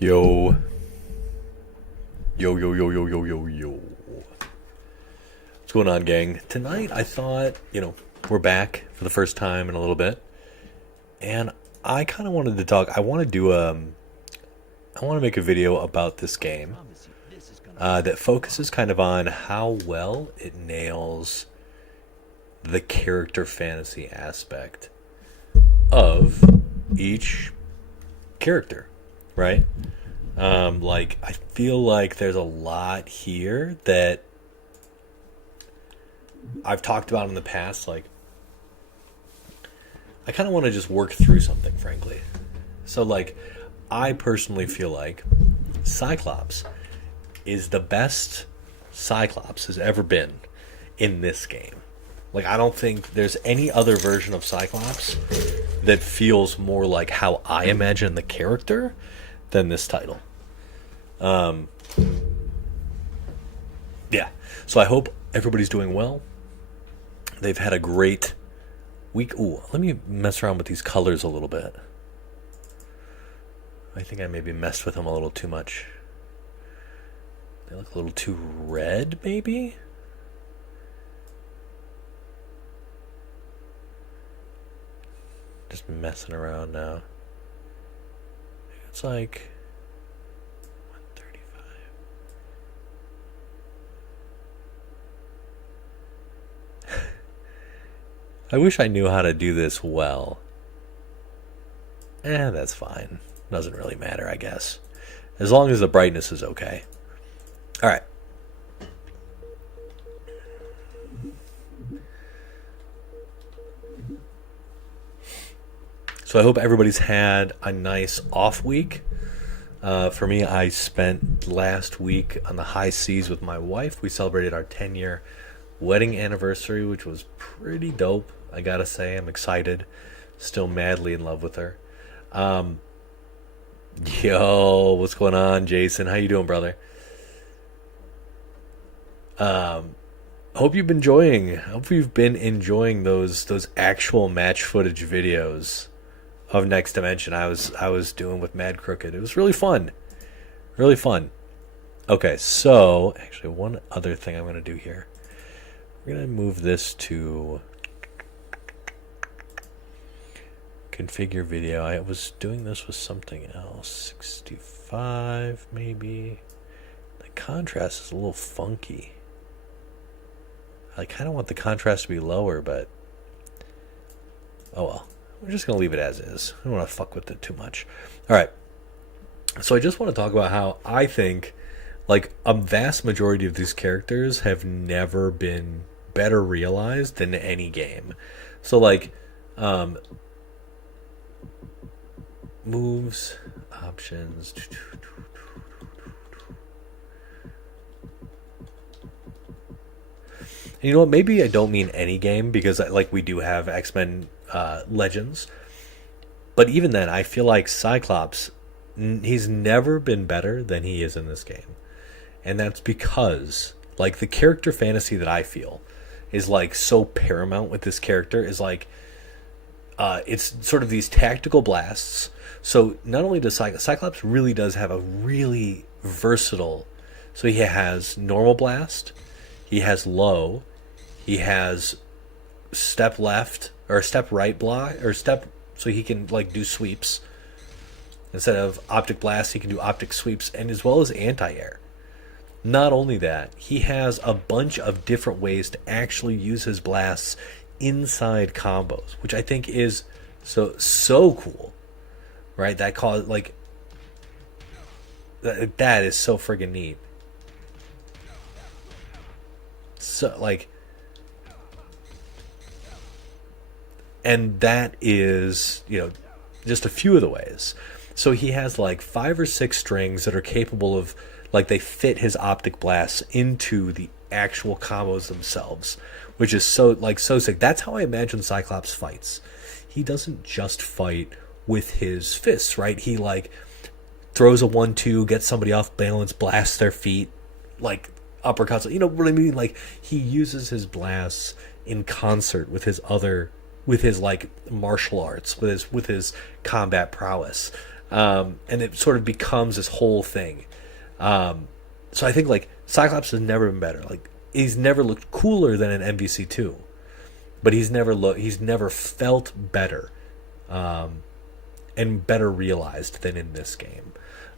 Yo. Yo, yo, yo, yo, yo, yo, yo. What's going on, gang? Tonight, I thought, we're back for the first time in a little bit. And I kind of wanted to talk. I want to make a video about this game that focuses kind of on how well it nails the character fantasy aspect of each character, right? I feel like there's a lot here that I've talked about in the past. Like, I kind of want to just work through something, frankly. So, I personally feel like Cyclops is the best Cyclops has ever been in this game. Like, I don't think there's any other version of Cyclops that feels more like how I imagine the character than this title. Yeah. So I hope everybody's doing well. They've had a great week. Ooh, let me mess around with these colors a little bit. I think I maybe messed with them a little too much. They look a little too red, maybe? Just messing around now. It's like 135. I wish I knew how to do this well. That's fine. Doesn't really matter, I guess. As long as the brightness is okay. Alright. So I hope everybody's had a nice off week. For me, I spent last week on the high seas with my wife. We celebrated our 10-year wedding anniversary, which was pretty dope. I gotta say, I'm excited. Still madly in love with her. Yo, what's going on, Jason? How you doing, brother? Hope you've been enjoying those actual match footage videos of Next Dimension I was doing with Mad Crooked. It was really fun. Really fun. Okay, so actually one other thing I'm gonna do here. We're gonna move this to configure video. I was doing this with something else. 65 maybe. The contrast is a little funky. I kind of want the contrast to be lower, but oh well. We're just going to leave it as is. I don't want to fuck with it too much. All right. So I just want to talk about how I think a vast majority of these characters have never been better realized than any game. So moves, options. And you know what? Maybe I don't mean any game because we do have X-Men Legends. But even then, I feel like Cyclops, he's never been better than he is in this game. And that's because the character fantasy that I feel is so paramount with this character is it's sort of these tactical blasts. So not only does Cyclops really does have a really versatile, so he has normal blast, he has low, he has step left or step right block or step, so he can do sweeps. Instead of optic blast, he can do optic sweeps, and as well as anti-air. Not only that, he has a bunch of different ways to actually use his blasts inside combos, which I think is so cool, right? That that is so friggin' neat. So and that is just a few of the ways. So he has 5 or 6 strings that are capable of they fit his optic blasts into the actual combos themselves, which is so sick. That's how I imagine Cyclops fights. He doesn't just fight with his fists, right? He throws a 1-2, gets somebody off balance, blasts their feet, uppercuts. You know what I mean? He uses his blasts in concert with his martial arts, with his combat prowess. And it sort of becomes this whole thing. So I think like Cyclops has never been better. Like he's never looked cooler than an MVC2, but he's never felt better, and better realized than in this game.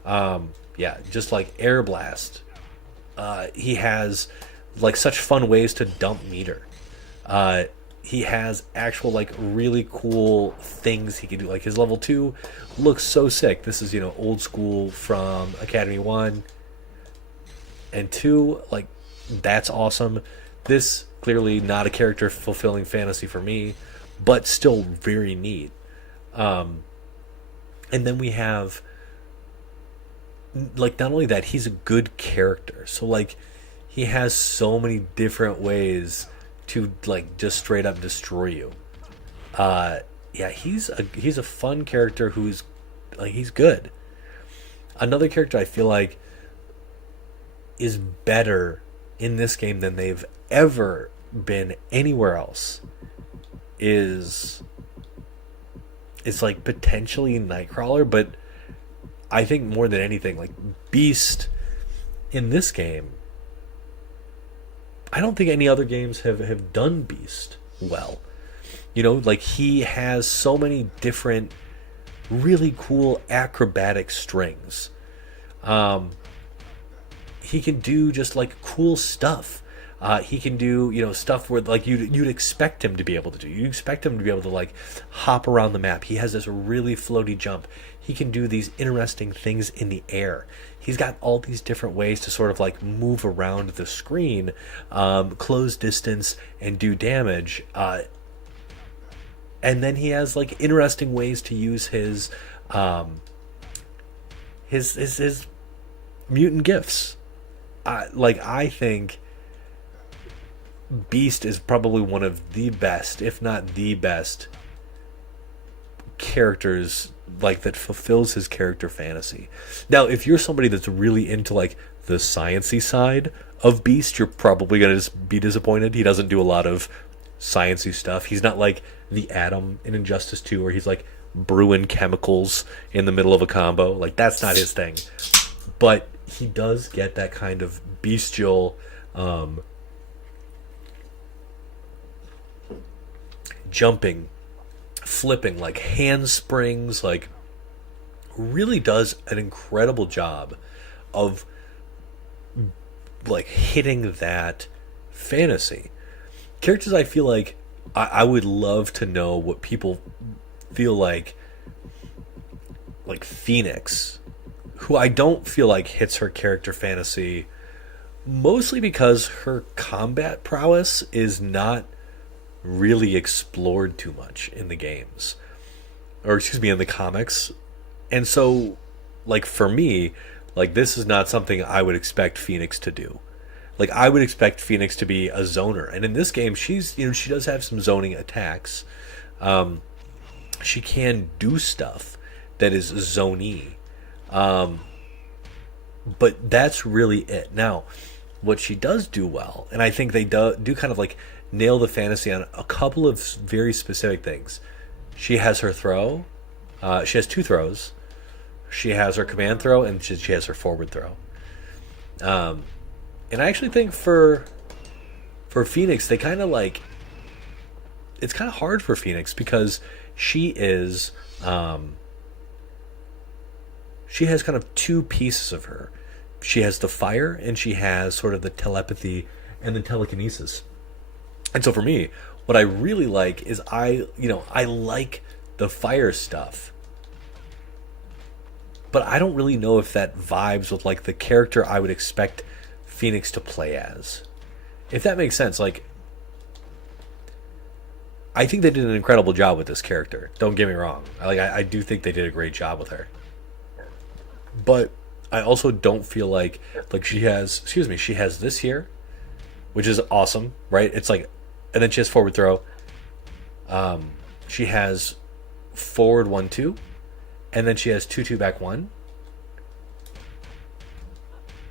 Yeah, just like Air Blast, he has like such fun ways to dump meter. He has actual like really cool things he can do. Like his level 2 looks so sick. This is, old school from Academy 1 and 2. Like that's awesome. This clearly not a character fulfilling fantasy for me, but still very neat. And then we have like not only that, he's a good character. So like he has so many different ways to like just straight up destroy you. Yeah, he's a fun character who's like he's good. Another character I feel like is better in this game than they've ever been anywhere else is it's like potentially Nightcrawler, but I think more than anything, like Beast in this game, I don't think any other games have done Beast well. Like he has so many different really cool acrobatic strings. He can do just like cool stuff. He can do stuff where like you'd expect him to be able to do. You expect him to be able to like hop around the map. He has this really floaty jump. He can do these interesting things in the air. He's got all these different ways to sort of like move around the screen, close distance, and do damage. And then he has like interesting ways to use his mutant gifts. I think Beast is probably one of the best, if not the best, characters like that fulfills his character fantasy. Now, if you're somebody that's really into like the sciencey side of Beast, you're probably gonna be disappointed. He doesn't do a lot of sciencey stuff. He's not like the Atom in Injustice 2 where he's like brewing chemicals in the middle of a combo. Like that's not his thing. But he does get that kind of bestial jumping, flipping, like handsprings, like really does an incredible job of like hitting that fantasy. Characters I feel like I would love to know what people feel like Phoenix, who I don't feel like hits her character fantasy, mostly because her combat prowess is not really explored too much in the games, or excuse me, in the comics. And so like for me, like this is not something I would expect Phoenix to do. Like I would expect Phoenix to be a zoner, and in this game she's she does have some zoning attacks. She can do stuff that is zony, but that's really it. Now what she does do well, and I think they do kind of like nail the fantasy on a couple of very specific things. She has her throw. She has 2 throws. She has her command throw, and she has her forward throw. And I actually think for Phoenix, they kind of like... It's kind of hard for Phoenix because she is... she has kind of 2 pieces of her. She has the fire, and she has sort of the telepathy and the telekinesis. And so for me, what I really like is I like the fire stuff, but I don't really know if that vibes with like the character I would expect Phoenix to play as. If that makes sense. Like, I think they did an incredible job with this character. Don't get me wrong. I do think they did a great job with her. But I also don't feel like she has this here, which is awesome, right? It's like, and then she has forward throw. She has forward 1-2, and then she has 2-2 back 1,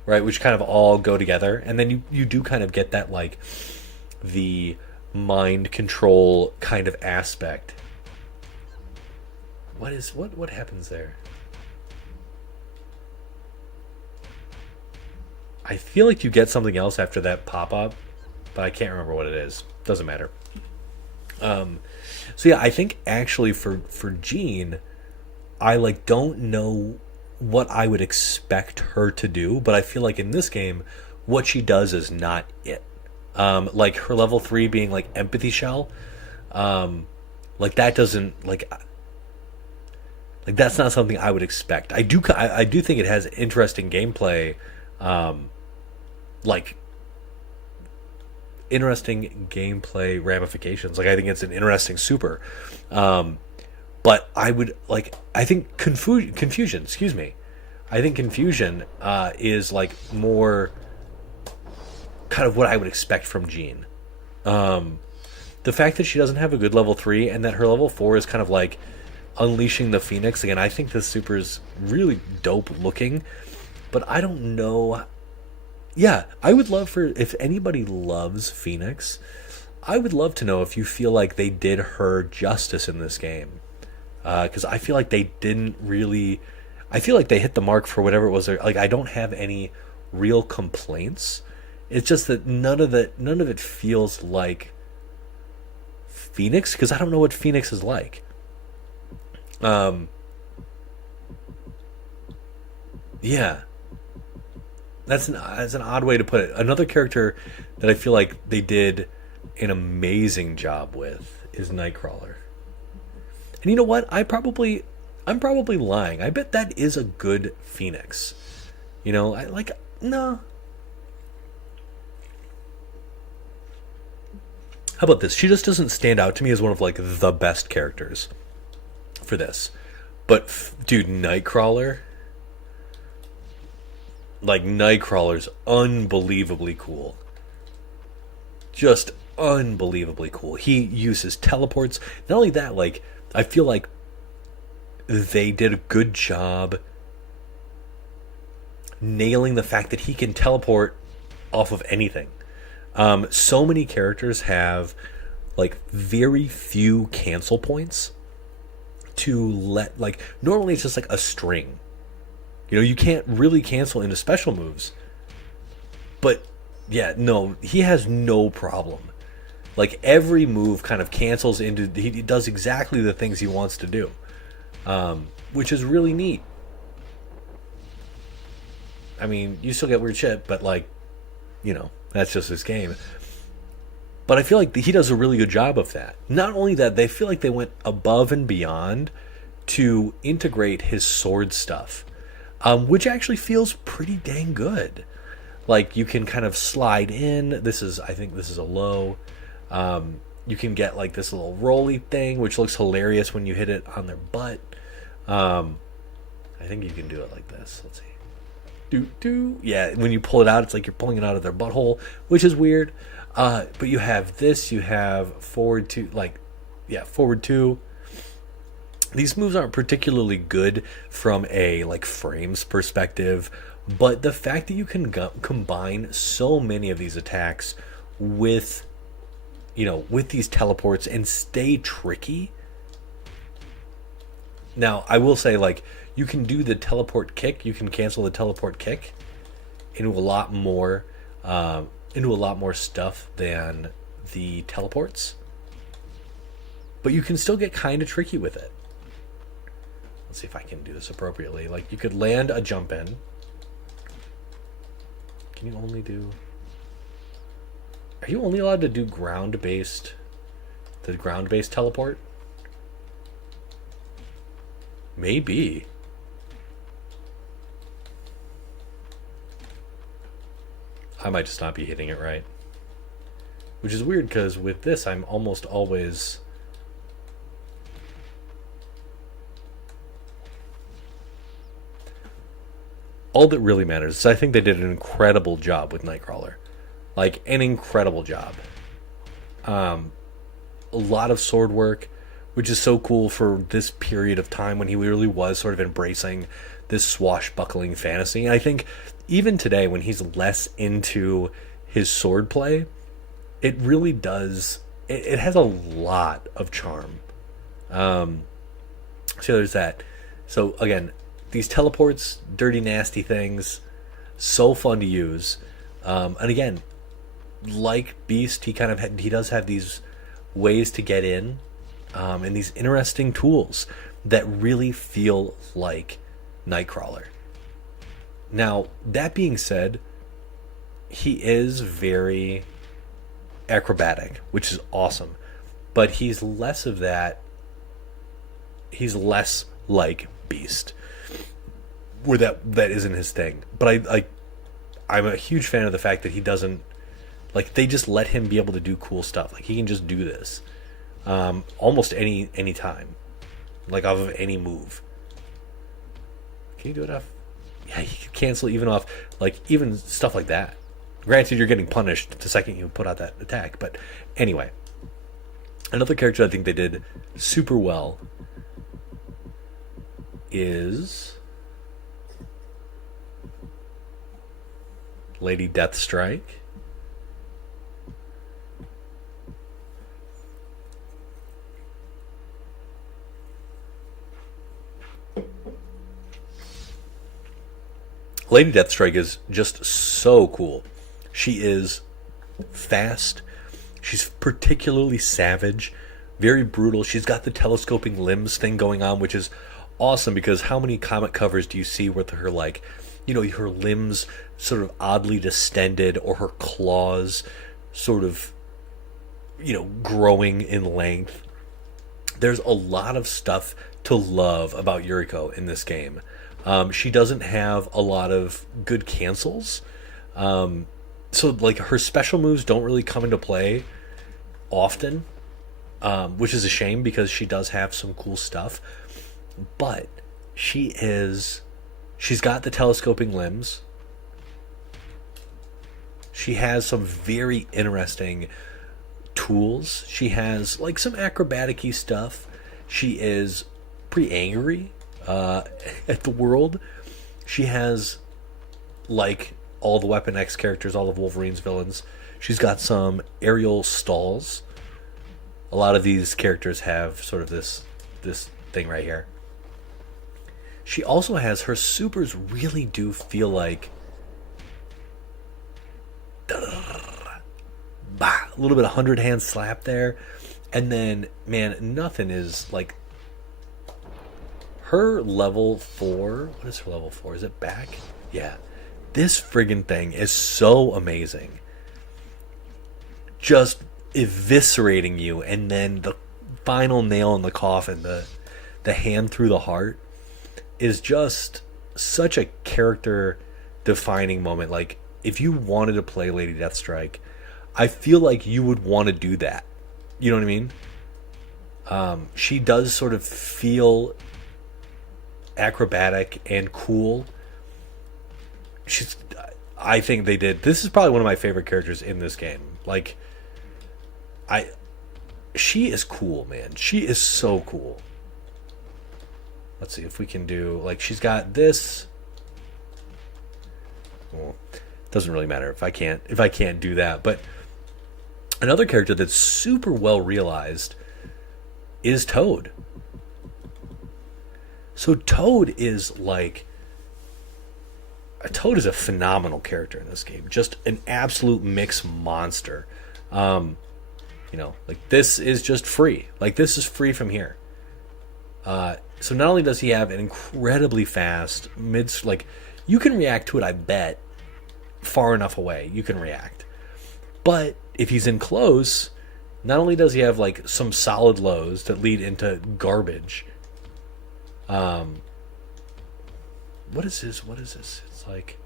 right? Which kind of all go together, and then you do kind of get that like the mind control kind of aspect. What happens there? I feel like you get something else after that pop up, but I can't remember what it is. Doesn't matter. So yeah, I think actually for Jean, I like don't know what I would expect her to do, but I feel like in this game, what she does is not it. Like her level 3 being like empathy shell, like that doesn't like that's not something I would expect. I do think it has interesting gameplay, like interesting gameplay ramifications. Like I think it's an interesting super. But I would like I think confusion. Excuse me. I think confusion is like more kind of what I would expect from Jean. The fact that she doesn't have a good level 3 and that her level 4 is kind of like unleashing the Phoenix again. I think this super is really dope looking, but I don't know. Yeah, I would love for if anybody loves Phoenix, I would love to know if you feel like they did her justice in this game, because I feel like they didn't really. I feel like they hit the mark for whatever it was. Like I don't have any real complaints. It's just that none of it feels like Phoenix because I don't know what Phoenix is like. Yeah, that's an odd way to put it. Another character that I feel like they did an amazing job with is Nightcrawler. And you know what? I'm probably lying. I bet that is a good Phoenix. You know, I like no. How about this? She just doesn't stand out to me as one of like the best characters for this. But dude, Nightcrawler, like Nightcrawler's unbelievably cool. Just unbelievably cool. He uses teleports. Not only that, like I feel like they did a good job nailing the fact that he can teleport off of anything. So many characters have like very few cancel points to let like normally it's just like a string. You know, you can't really cancel into special moves. But yeah, no, he has no problem. Like every move kind of cancels into he does exactly the things he wants to do. Which is really neat. I mean, you still get weird shit, but like, you know, that's just his game. But I feel like he does a really good job of that. Not only that, they feel like they went above and beyond to integrate his sword stuff, which actually feels pretty dang good. Like you can kind of slide in. I think this is a low. You can get like this little rolly thing, which looks hilarious when you hit it on their butt. I think you can do it like this. Let's see. Yeah, when you pull it out, it's like you're pulling it out of their butthole, which is weird. But you have this. You have forward two, forward two. These moves aren't particularly good from a like frames perspective, but the fact that you can combine so many of these attacks with, you know, with these teleports and stay tricky. Now, I will say, like, you can do the teleport kick. You can cancel the teleport kick into a lot more stuff than the teleports. But you can still get kind of tricky with it. Let's see if I can do this appropriately. Like, you could land a jump in. Can you only do... Are you only allowed to do ground-based teleport? Maybe. I might just not be hitting it right. Which is weird because with this I'm almost always... All that really matters is I think they did an incredible job with Nightcrawler. Like, an incredible job. A lot of sword work, which is so cool for this period of time when he really was sort of embracing this swashbuckling fantasy. And I think even today, when he's less into his sword play, it really does... It has a lot of charm. So there's that. So, again, these teleports, dirty, nasty things. So fun to use. And again, like Beast, he does have these ways to get in, and these interesting tools that really feel like Nightcrawler. Now, that being said, he is very acrobatic, which is awesome. But he's less of that. He's less like Beast, where that isn't his thing. But I'm a huge fan of the fact that he doesn't, like, they just let him be able to do cool stuff. Like, he can just do this almost any time, like off of any move. Can you do it off? Yeah, he can cancel even off, like, even stuff like that. Granted, you're getting punished the second you put out that attack, but anyway. Another character I think they did super well is Lady Deathstrike. Lady Deathstrike is just so cool. She is fast. She's particularly savage, very brutal. She's got the telescoping limbs thing going on, which is awesome because how many comic covers do you see with her, like, you know, her limbs sort of oddly distended or her claws sort of, you know, growing in length? There's a lot of stuff to love about Yuriko in this game. She doesn't have a lot of good cancels. So, like, her special moves don't really come into play often, which is a shame because she does have some cool stuff. But she's got the telescoping limbs. She has some very interesting tools. She has, like, some acrobatic-y stuff. She is pretty angry at the world. She has, like all the Weapon X characters, all of Wolverine's villains, she's got some aerial stalls. A lot of these characters have sort of this thing right here. She also has, her supers really do feel like a little bit of 100-hand slap there. And then, man, nothing is like her level 4. What is her level 4? Is it back? Yeah. This friggin' thing is so amazing. Just eviscerating you, and then the final nail in the coffin, the hand through the heart, is just such a character defining moment. Like, if you wanted to play Lady Deathstrike, I feel like you would want to do that. You know what I mean? She does sort of feel acrobatic and cool. I think they did. This is probably one of my favorite characters in this game. Like, she is cool, man. She is so cool. Let's see if we can do, like, she's got this. Well, doesn't really matter if I can't do that. But another character that's super well realized is Toad. So Toad is like, Toad is a phenomenal character in this game. Just an absolute mix monster. You know, like, this is just free. Like, this is free from here. So not only does he have an incredibly fast like, you can react to it, I bet, far enough away. You can react. But if he's in close, not only does he have, like, some solid lows that lead into garbage. What is this? It's like,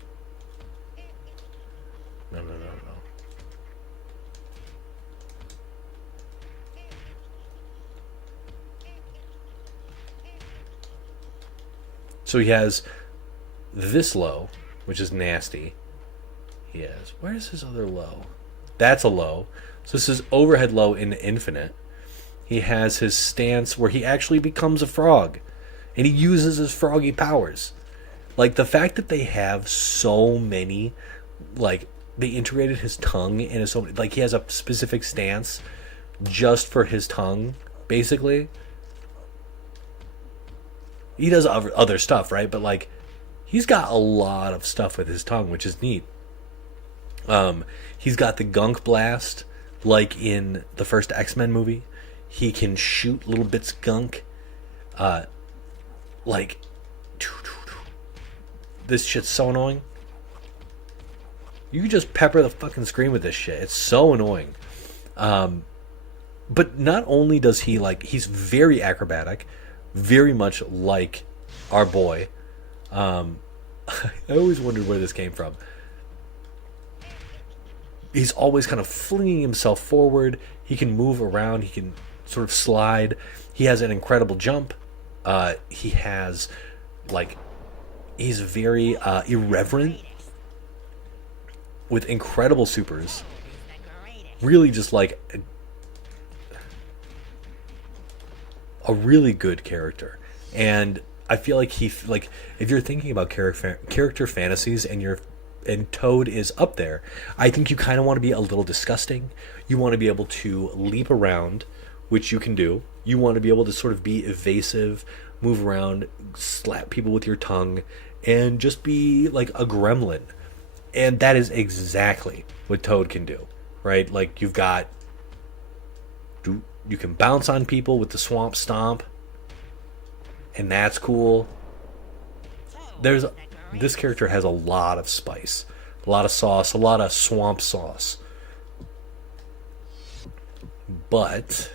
no. So he has this low, which is nasty. He has, where's his other low? That's a low. So this is overhead low in infinite. He has his stance where he actually becomes a frog, and he uses his froggy powers. Like, the fact that they have so many, like, they integrated his tongue into so many, like, he has a specific stance just for his tongue, basically. He does other stuff, right? But, like, he's got a lot of stuff with his tongue, which is neat. He's got the gunk blast, like in the first X-Men movie. He can shoot little bits of gunk. Like, this shit's so annoying. You can just pepper the fucking screen with this shit. It's so annoying. But not only does he, like, he's very acrobatic, very much like our boy. I always wondered where this came from. He's always kind of flinging himself forward. He can move around. He can sort of slide. He has an incredible jump. He has, like, he's very irreverent with incredible supers. Really just like a really good character. And I feel like like, if you're thinking about character fantasies and Toad is up there, I think you kind of want to be a little disgusting. You want to be able to leap around, which you can do. You want to be able to sort of be evasive, move around, slap people with your tongue, and just be like a gremlin. And that is exactly what Toad can do, right? Like, you can bounce on people with the Swamp Stomp, and that's cool. This character has a lot of spice, a lot of sauce, a lot of swamp sauce. But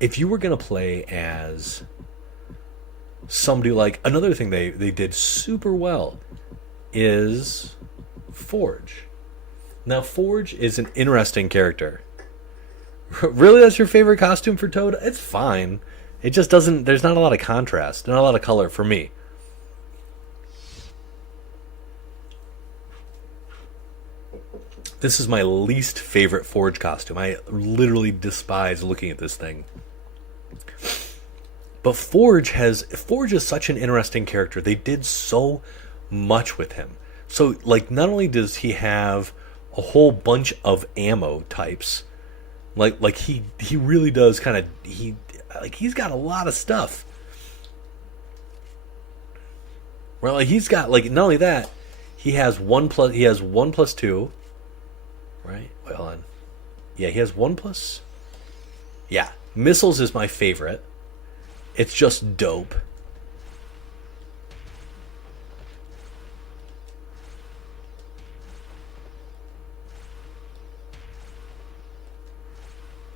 if you were going to play as somebody, like, another thing they did super well is Forge. Now, Forge is an interesting character. Really, that's your favorite costume for Toad? It's fine. It just doesn't, there's not a lot of contrast, not a lot of color for me. This is my least favorite Forge costume. I literally despise looking at this thing. But Forge is such an interesting character. They did so much with him. So, like, not only does he have a whole bunch of ammo types, like he really does kind of, he's got a lot of stuff. Well, like, he's got, like, not only that, he has 1+2, right? Wait, hold on. Yeah, he has 1+. Yeah, missiles is my favorite. It's just dope.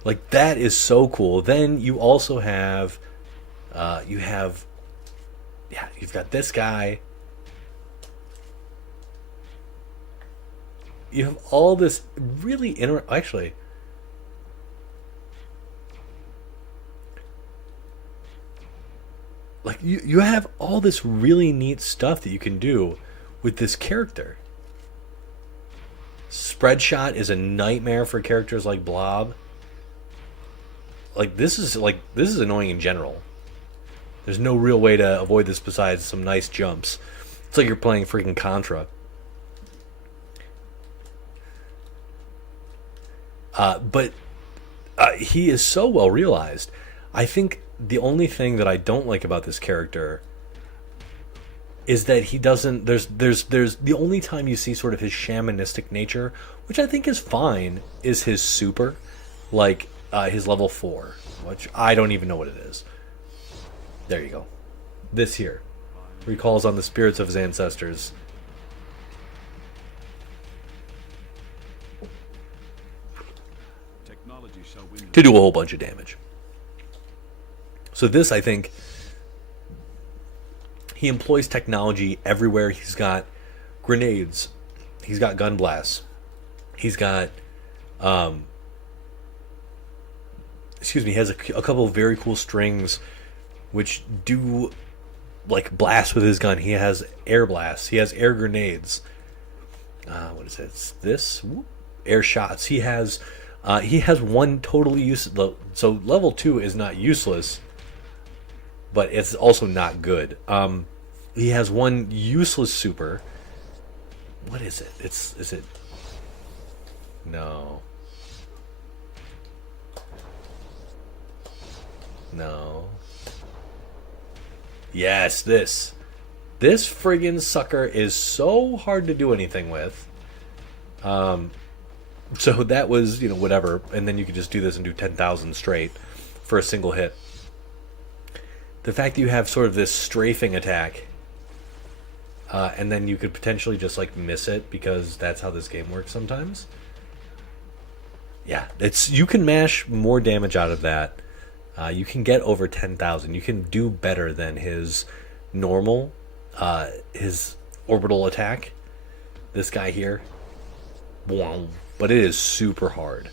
Like, that is so cool. Then you also have, you've got this guy. You have all this really actually, like, you have all this really neat stuff that you can do with this character. Spread shot is a nightmare for characters like Blob. Like, this is annoying in general. There's no real way to avoid this besides some nice jumps. It's like you're playing freaking Contra. But he is so well realized. I think the only thing that I don't like about this character is that he doesn't. There's the only time you see sort of his shamanistic nature, which I think is fine, is his super, like his level 4, which I don't even know what it is. There you go. This here recalls on the spirits of his ancestors. To do a whole bunch of damage. So this, I think, he employs technology everywhere. He's got grenades. He's got gun blasts. He's got, he has a couple of very cool strings which do, like, blast with his gun. He has air blasts. He has air grenades. What is it? It's this? Air shots. He has one totally useless. So level 2 is not useless, but it's also not good. He has one useless super. What is it? Is it? No. No. Yes, this. This friggin' sucker is so hard to do anything with. So that was, whatever. And then you could just do this and do 10,000 straight for a single hit. The fact that you have sort of this strafing attack, and then you could potentially just like miss it because that's how this game works sometimes. Yeah, you can mash more damage out of that. You can get over 10,000. You can do better than his normal, his orbital attack. This guy here. But it is super hard.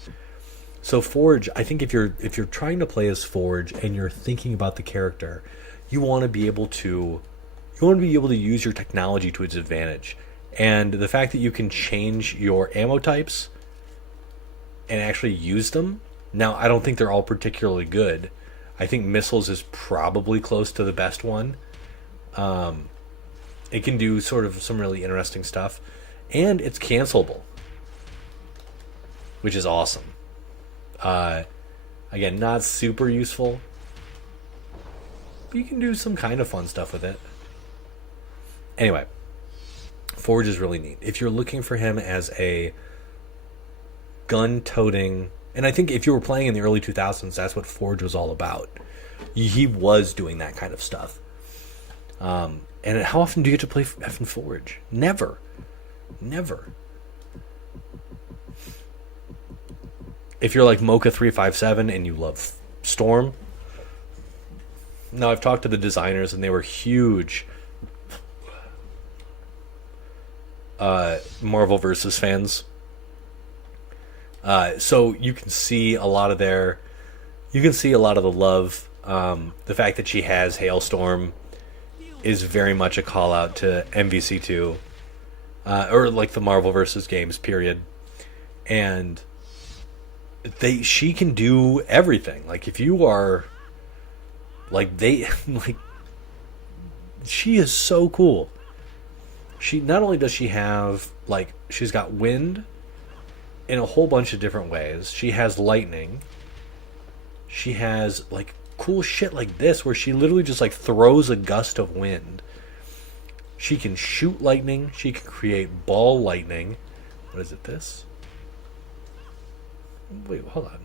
So Forge, I think if you're trying to play as Forge and you're thinking about the character, you want to be able to use your technology to its advantage. And the fact that you can change your ammo types and actually use them. Now, I don't think they're all particularly good. I think missiles is probably close to the best one. It can do sort of some really interesting stuff, and it's cancelable, which is awesome. Again, not super useful, but you can do some kind of fun stuff with it. Anyway, Forge is really neat. If you're looking for him as a gun-toting, and I think if you were playing in the early 2000s, that's what Forge was all about. He was doing that kind of stuff. And how often do you get to play effing Forge? Never. If you're like Mocha357 and you love Storm, now I've talked to the designers and they were huge Marvel vs. fans. So you can see a lot of the love. The fact that she has Hailstorm is very much a call out to MVC2, or like the Marvel vs. games period. And she can do everything. Like if you are she is so cool. She not only does she have she's got wind in a whole bunch of different ways. She has lightning. She has cool shit like this where she literally just throws a gust of wind. She can shoot lightning. She can create ball lightning. What is it, this? Wait, hold on.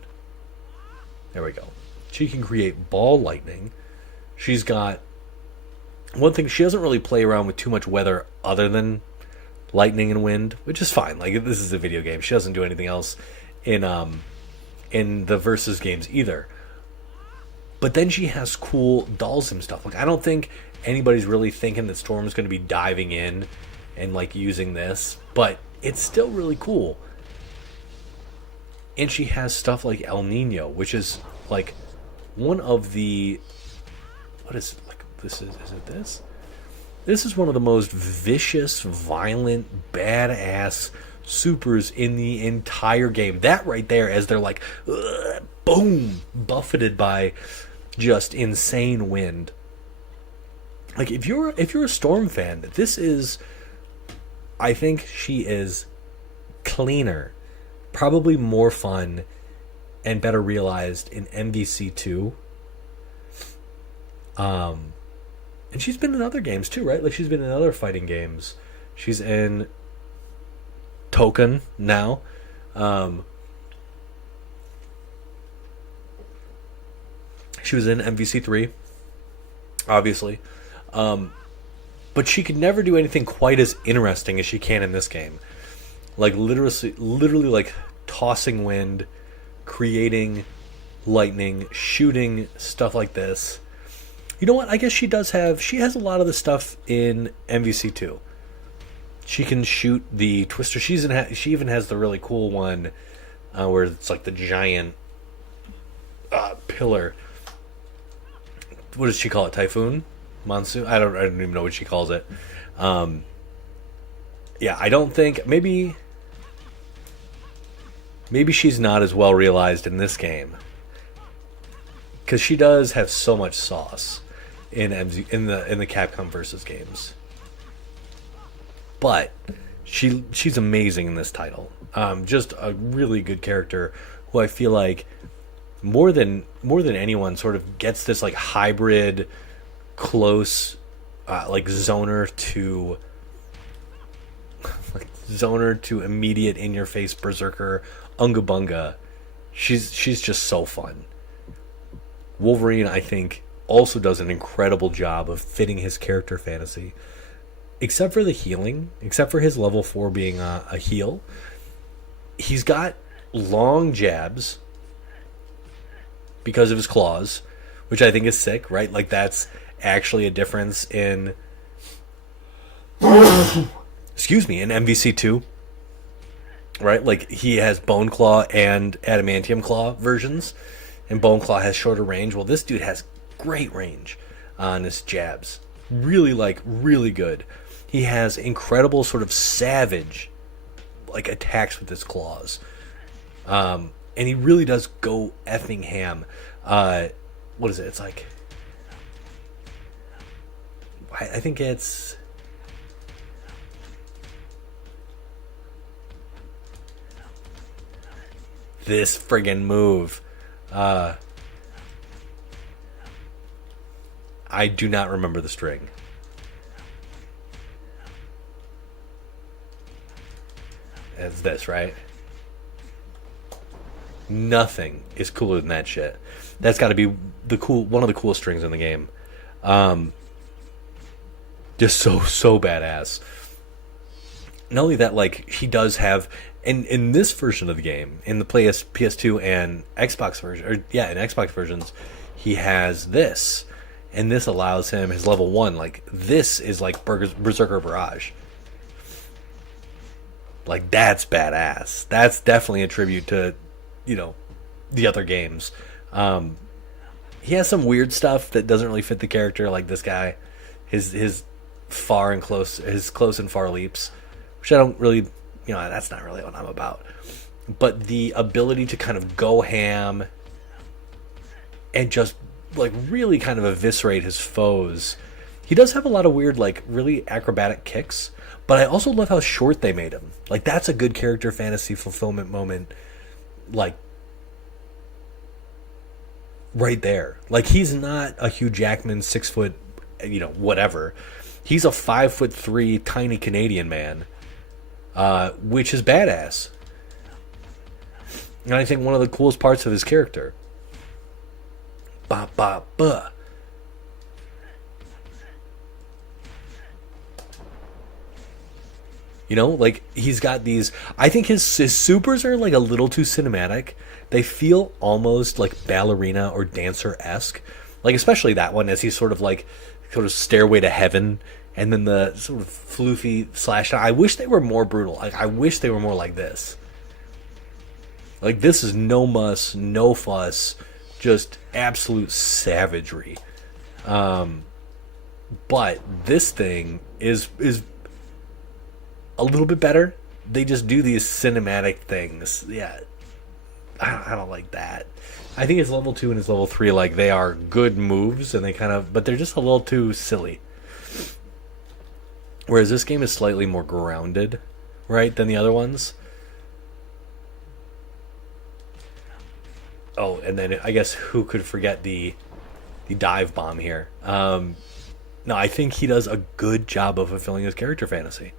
There we go. She can create ball lightning. She's got one thing, she doesn't really play around with too much weather other than lightning and wind, which is fine. This is a video game. She doesn't do anything else in the versus games either. But then she has cool Dhalsim stuff. I don't think anybody's really thinking that Storm's going to be diving in and using this, but it's still really cool. And she has stuff like El Nino, which is one of the, what is it? Is it this? This is one of the most vicious, violent, badass supers in the entire game. That right there, as they're boom, buffeted by just insane wind. If you're a Storm fan, this is, I think she is cleaner, probably more fun, and better realized in MVC2. And she's been in other games too, right? She's been in other fighting games. She's in Token now. She was in MVC3, obviously. But she could never do anything quite as interesting as she can in this game. Literally tossing wind, creating lightning, shooting, stuff like this. You know what? I guess she has a lot of the stuff in MVC2. She can shoot the Twister. She even has the really cool one where it's the giant pillar. What does she call it? Typhoon? Monsoon? I don't even know what she calls it. Yeah, I don't think... Maybe she's not as well realized in this game. Because she does have so much sauce in the Capcom versus games, but she's amazing in this title. Just a really good character who I feel more than anyone sort of gets this hybrid, close like zoner to immediate in your face berserker unga bunga. She's just so fun. Wolverine, I think, also does an incredible job of fitting his character fantasy. Except for the healing, except for his level 4 being a heal, he's got long jabs because of his claws, which I think is sick, right? Like, that's actually a difference in excuse me, in MVC2, right? Like, he has Bone Claw and Adamantium Claw versions, and Bone Claw has shorter range. Well, this dude has great range on his jabs. Really, like, really good. He has incredible sort of savage, like, attacks with his claws. And he really does go effing ham. What is it? It's like, I think it's this friggin' move. I do not remember the string. It's this, right? Nothing is cooler than that shit. That's got to be one of the coolest strings in the game. Just so badass. Not only that, like, he does have in this version of the game, in the PS2 and Xbox version, in Xbox versions, he has this, and this allows him his level 1. Like, this is like Berserker Barrage. Like, that's badass. That's definitely a tribute to, the other games. He has some weird stuff that doesn't really fit the character, like this guy, his close and far leaps, which I don't really, that's not really what I'm about. But the ability to kind of go ham and just, like, really kind of eviscerate his foes. He does have a lot of weird, like, really acrobatic kicks, but I also love how short they made him. Like, that's a good character fantasy fulfillment moment, like, right there. Like, he's not a Hugh Jackman 6 foot, whatever. He's a 5'3" tiny Canadian man, which is badass. And I think one of the coolest parts of his character. Ba ba ba. Like, he's got these. I think his supers are, like, a little too cinematic. They feel almost like ballerina or dancer-esque. Like, especially that one, as he's sort of Stairway to Heaven, and then the sort of floofy slash. I wish they were more brutal. I wish they were more like this. Like, this is no muss, no fuss, just absolute savagery. But this thing is a little bit better. They just do these cinematic things. Yeah, I don't like that. I think his level 2 and his level 3, like, they are good moves, and but they're just a little too silly. Whereas this game is slightly more grounded, right, than the other ones. Oh, and then I guess who could forget the dive bomb here? No, I think he does a good job of fulfilling his character fantasy.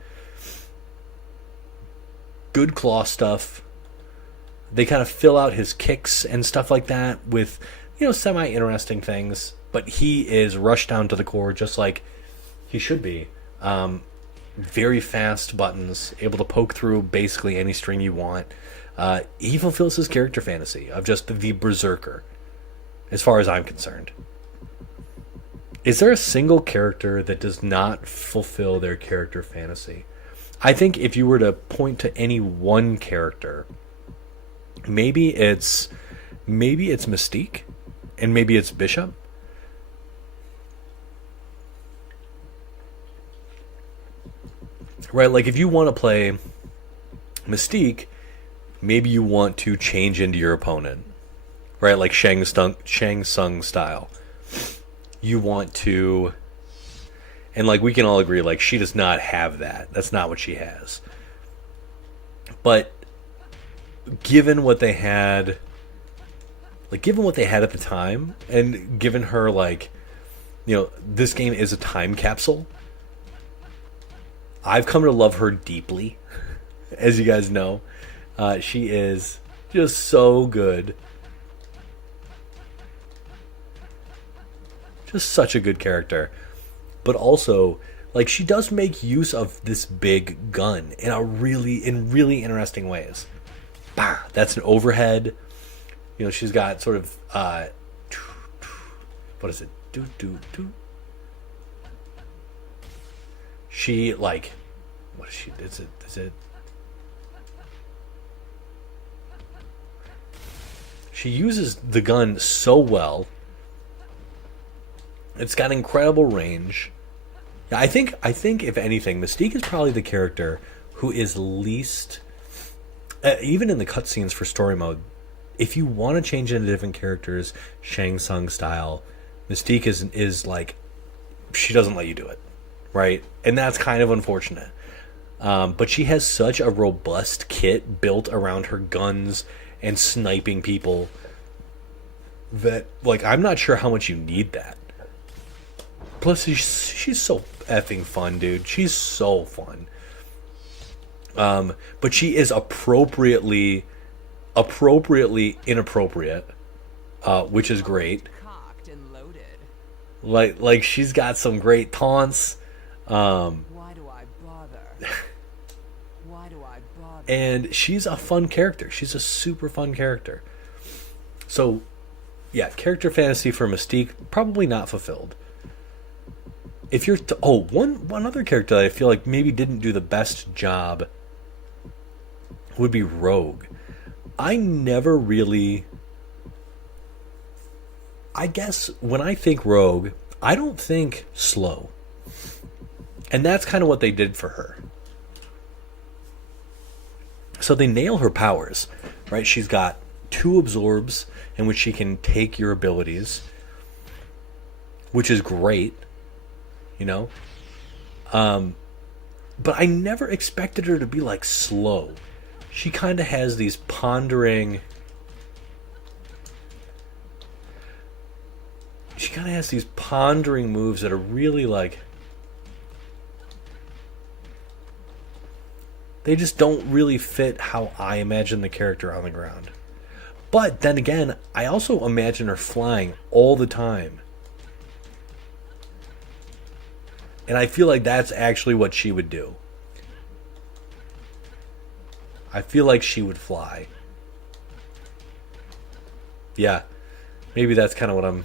Good claw stuff. They kind of fill out his kicks and stuff like that with, semi-interesting things. But he is rushed down to the core just like he should be. Very fast buttons, able to poke through basically any string you want. He fulfills his character fantasy of just the berserker, as far as I'm concerned. Is there a single character that does not fulfill their character fantasy? I think if you were to point to any one character, maybe it's Mystique, and maybe it's Bishop. Right, like, if you want to play Mystique, maybe you want to change into your opponent. Right, like Shang Tsung style. You want to... And, like, we can all agree, like, she does not have that. That's not what she has. But given what they had... Like, given what they had at the time, and given her, like, This game is a time capsule. I've come to love her deeply, as you guys know. She is just so good. Just such a good character. But also, like, she does make use of this big gun in really interesting ways. Bah, that's an overhead. She's got sort of what is it? Do. She like, what is she? Is it? She uses the gun so well. It's got incredible range. I think if anything, Mystique is probably the character who is least, even in the cutscenes for story mode. If you want to change into different characters, Shang Tsung style, Mystique is like, she doesn't let you do it, right? And that's kind of unfortunate. But she has such a robust kit built around her guns and sniping people that, like, I'm not sure how much you need that. Plus, she's so effing fun, dude. She's so fun. But she is appropriately inappropriate, which is great. Cocked and loaded. Like she's got some great taunts. Why do I bother? Why do I bother? And she's a fun character. She's a super fun character. So, yeah, character fantasy for Mystique probably not fulfilled. If you're one other character that I feel like maybe didn't do the best job would be Rogue. I guess when I think Rogue, I don't think slow. And that's kind of what they did for her. So they nail her powers, right? She's got 2 absorbs in which she can take your abilities, which is great, But I never expected her to be like slow. She kind of has these pondering. She kind of has these pondering moves that are really like. They just don't really fit how I imagine the character on the ground. But then again, I also imagine her flying all the time. And I feel like that's actually what she would do. I feel like she would fly. Yeah. Maybe that's kind of what I'm...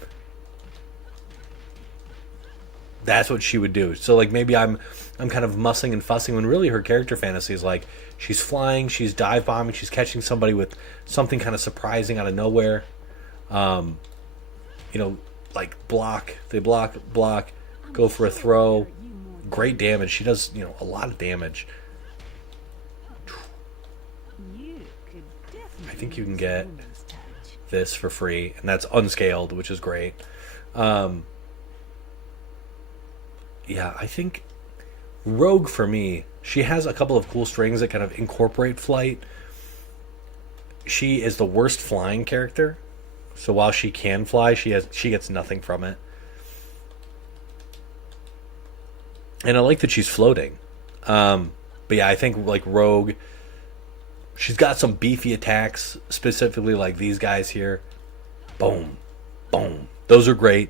That's what she would do. So like maybe I'm kind of mussing and fussing when really her character fantasy is like she's flying, she's dive bombing, she's catching somebody with something kind of surprising out of nowhere. Like block, they block, go for a throw. Great damage. She does, a lot of damage. I think you can get this for free, and that's unscaled, which is great. Yeah, I think Rogue for me, she has a couple of cool strings that kind of incorporate flight. She is the worst flying character, so while she can fly, she gets nothing from it. And I like that she's floating. But yeah, I think like Rogue, she's got some beefy attacks, specifically like these guys here. Boom, boom. Those are great.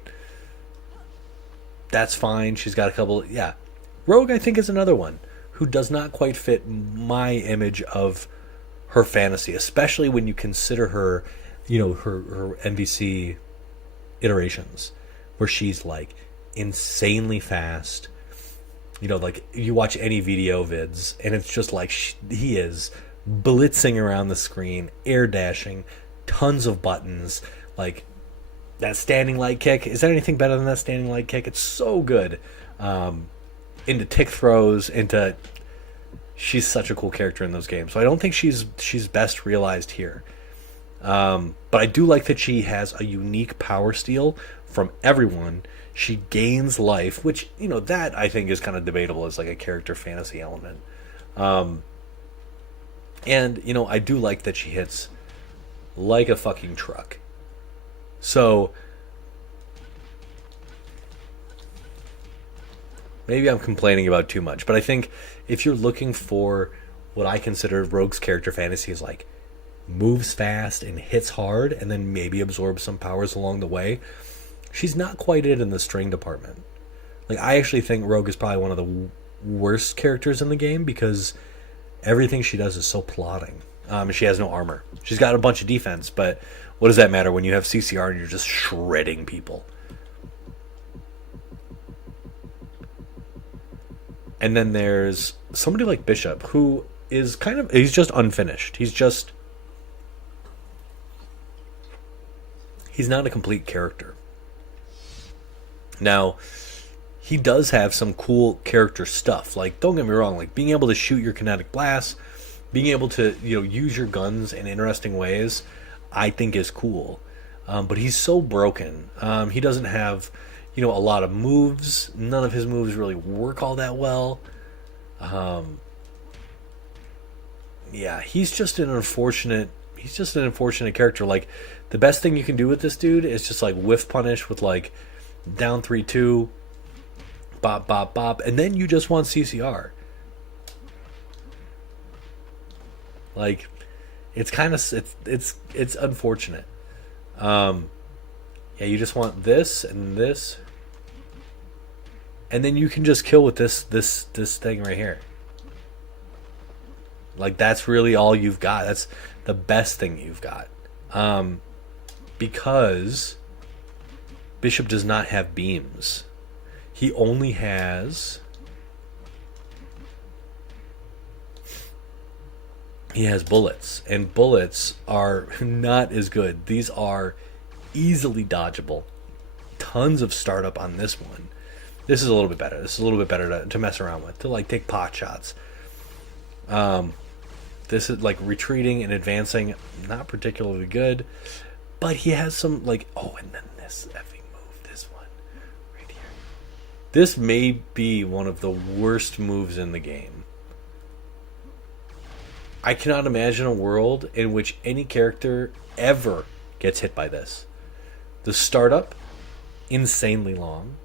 That's fine. She's got a couple. Yeah. Rogue, I think, is another one who does not quite fit my image of her fantasy, especially when you consider her, her MVC iterations, where she's like insanely fast. Like you watch any video vids, and it's just like he is blitzing around the screen, air dashing, tons of buttons, like. That standing light kick, is there anything better than that standing light kick? It's so good. Into tick throws, she's such a cool character in those games. So I don't think she's best realized here. But I do like that she has a unique power steal from everyone. She gains life, which, that I think is kind of debatable as like a character fantasy element. And, I do like that she hits like a fucking truck. So, Maybe I'm complaining about too much, but I think if you're looking for what I consider Rogue's character fantasy is like moves fast and hits hard and then maybe absorbs some powers along the way, she's not quite it in the string department. Like, I actually think Rogue is probably one of the worst characters in the game because everything she does is so plotting. She has no armor. She's got a bunch of defense, but what does that matter when you have CCR and you're just shredding people? And then there's somebody like Bishop, who is he's just unfinished. He's not a complete character. Now, he does have some cool character stuff. Like, don't get me wrong, like being able to shoot your kinetic blasts, being able to, use your guns in interesting ways, I think is cool. But he's so broken. He doesn't have, a lot of moves. None of his moves really work all that well. Yeah, he's just an unfortunate character. Like, the best thing you can do with this dude is just like whiff punish with like down 3-2, bop bop bop, and then you just want CCR. Like, it's kind of it's unfortunate. Yeah, you just want this and this, and then you can just kill with this thing right here. Like, that's really all you've got. That's the best thing you've got. Because Bishop does not have beams. He only has... He has bullets. And bullets are not as good. These are easily dodgeable. Tons of startup on this one. This is a little bit better. This is a little bit better to mess around with. To, like, take pot shots. This is, like, retreating and advancing. Not particularly good. But he has some, like... Oh, and then this effing move. This one. Right here. This may be one of the worst moves in the game. I cannot imagine a world in which any character ever gets hit by this. The startup, insanely long.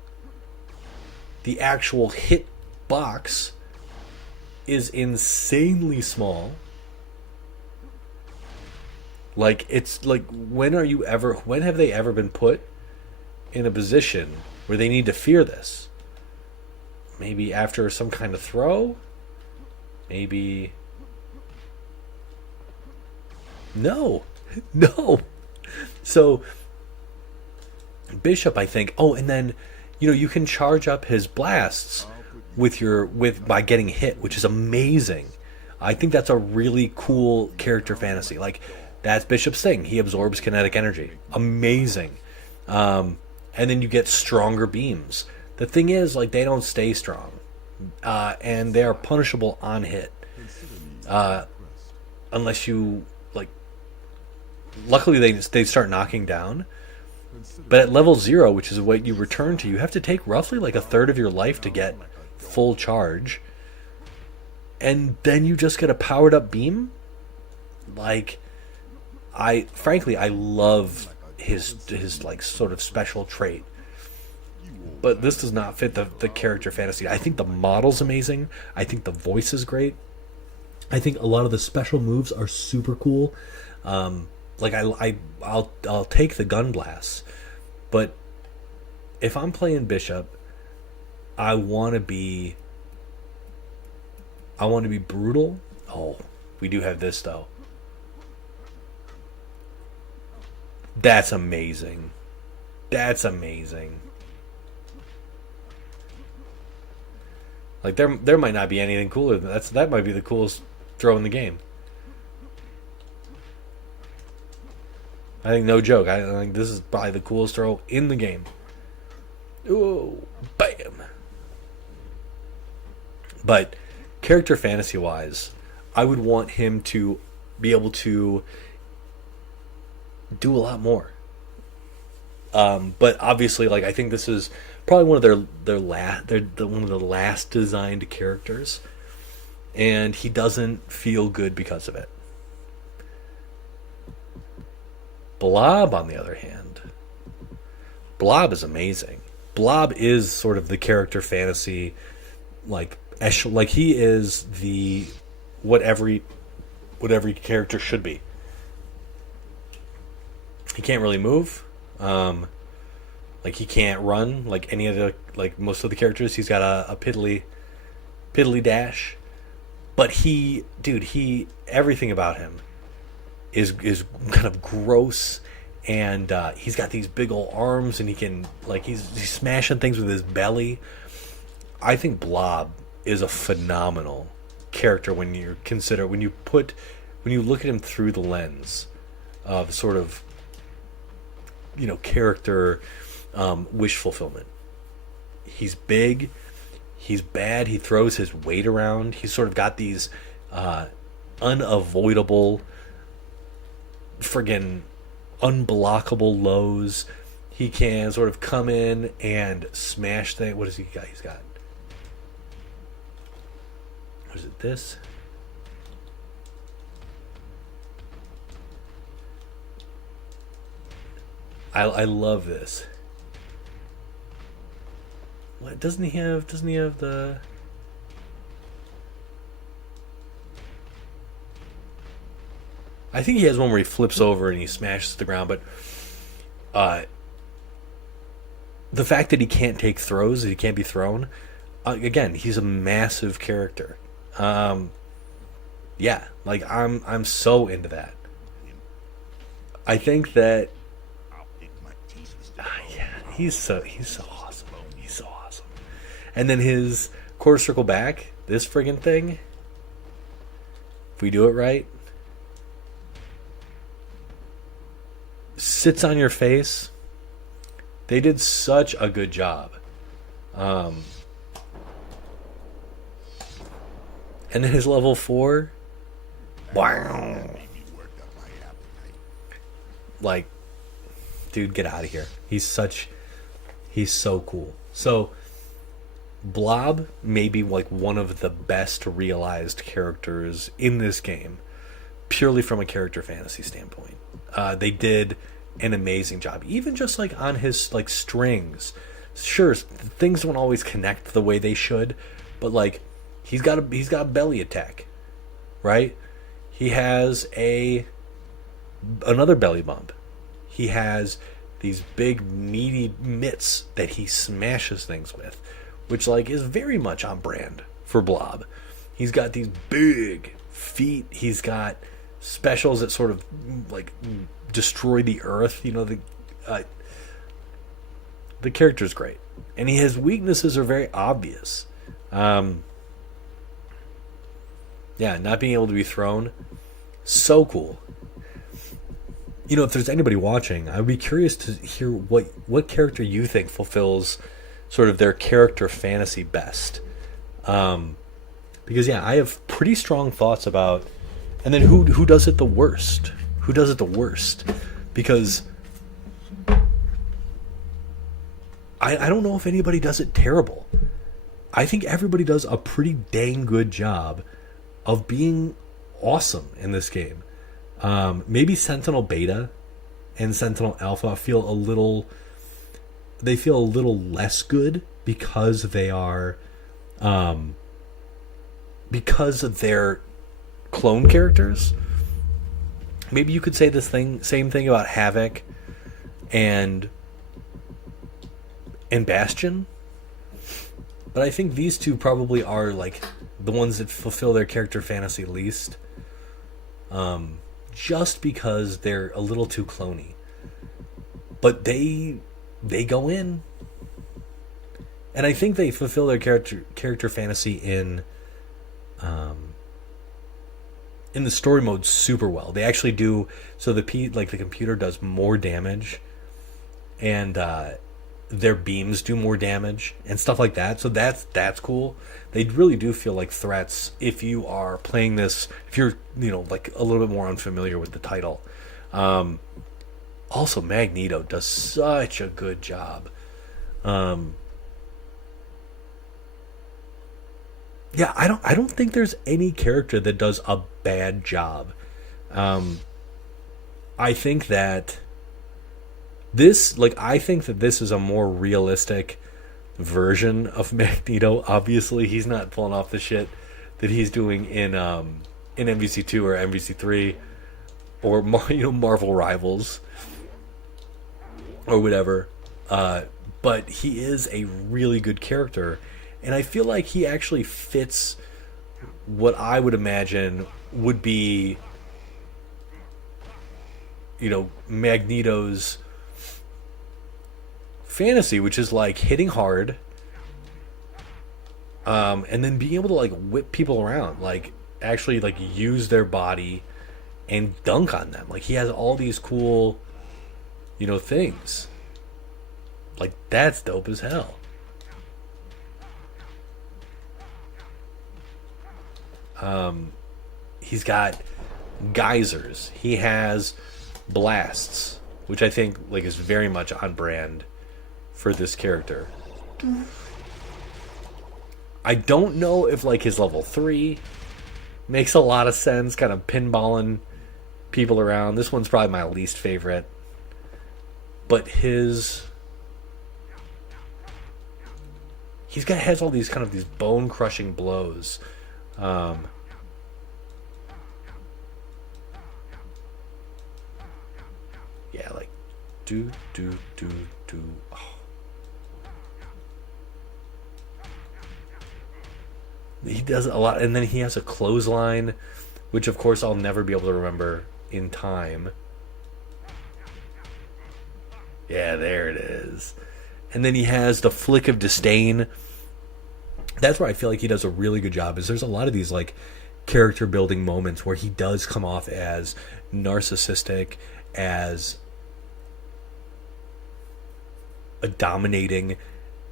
The actual hit box is insanely small. Like, it's like, when have they ever been put in a position where they need to fear this? Maybe after some kind of throw? Maybe... No. So, Bishop, I think... Oh, and then, you can charge up his blasts by getting hit, which is amazing. I think that's a really cool character fantasy. Like, that's Bishop's thing. He absorbs kinetic energy. Amazing. And then you get stronger beams. The thing is, like, they don't stay strong. And they are punishable on hit. Unless you, like... Luckily, they start knocking down. But at level 0, which is what you return to, you have to take roughly like a third of your life to get full charge. And then you just get a powered up beam? Like... Frankly, I love his like sort of special trait, but this does not fit the character fantasy. I think the model's amazing. I think the voice is great. I think a lot of the special moves are super cool. Like I'll take the gun blasts, but if I'm playing Bishop, I want to be brutal. Oh, we do have this though. That's amazing. That's amazing. Like, there might not be anything cooler than that. That might be the coolest throw in the game. I think, no joke, I think this is probably the coolest throw in the game. Ooh, bam. But character fantasy wise, I would want him to be able to do a lot more. But obviously, like, I think this is probably one of their one of the last designed characters, and he doesn't feel good because of it. Blob, on the other hand, Blob is amazing. Blob is sort of the character fantasy like like he is the what every character should be. He can't really move. Like he can't run like any of the like most of the characters. He's got a piddly dash, but he everything about him is kind of gross, and he's got these big old arms, and he can like he's smashing things with his belly. I think Blob is a phenomenal character when you look at him through the lens of sort of character wish fulfillment. He's big, he's bad, he throws his weight around, he's sort of got these unavoidable friggin' unblockable lows. He can sort of come in and smash things. What does he got? He's got, what is it, this? I love this. What doesn't he have? Doesn't he have the? I think he has one where he flips over and he smashes the ground. But the fact that he can't take throws, that he can't be thrown, again, he's a massive character. Yeah, like I'm so into that. I think that yeah, he's so awesome. He's so awesome. And then his quarter circle back, this friggin' thing, if we do it right, sits on your face. They did such a good job. And then his level 4, wow. Like, dude, get out of here. He's so cool. So Blob may be like one of the best realized characters in this game, purely from a character fantasy standpoint. They did an amazing job, even just like on his like strings. Sure, things don't always connect the way they should, but like he's got a belly attack, right? He has another belly bump. He has these big meaty mitts that he smashes things with, which like is very much on brand for Blob. He's got these big feet. He's got specials that sort of like destroy the earth. The character's great, and his weaknesses are very obvious. Yeah, not being able to be thrown, so cool. If there's anybody watching, I'd be curious to hear what character you think fulfills sort of their character fantasy best. Because yeah, I have pretty strong thoughts about, and then who does it the worst? Who does it the worst? Because I don't know if anybody does it terrible. I think everybody does a pretty dang good job of being awesome in this game. Maybe Sentinel Beta and Sentinel Alpha feel a little less good because they are because of their clone characters. Maybe you could say same thing about Havoc and Bastion. But I think these two probably are like the ones that fulfill their character fantasy least. Just because they're a little too cloney. But they go in. And I think they fulfill their character fantasy in the story mode super well. They actually do, so the computer does more damage, and their beams do more damage and stuff like that. So that's cool. They really do feel like threats if you are playing this, if you're like a little bit more unfamiliar with the title. Also, Magneto does such a good job. Yeah, I don't think there's any character that does a bad job. I think that this is a more realistic, version of Magneto. Obviously, he's not pulling off the shit that he's doing in MVC2 or MVC3 or Marvel Rivals or whatever. But he is a really good character, and I feel like he actually fits what I would imagine would be, Magneto's fantasy, which is like hitting hard, and then being able to like whip people around, like actually like use their body and dunk on them. Like he has all these cool, things. Like that's dope as hell. He's got geysers. He has blasts, which I think like is very much on brand for this character. I don't know if like his level 3 makes a lot of sense, kind of pinballing people around. This one's probably my least favorite. But has all these kind of these bone crushing blows. Yeah, like do. Oh. He does a lot, and then he has a clothesline, which of course I'll never be able to remember in time. Yeah, there it is. And then he has the flick of disdain. That's where I feel like he does a really good job, is there's a lot of these like character building moments where he does come off as narcissistic, as a dominating.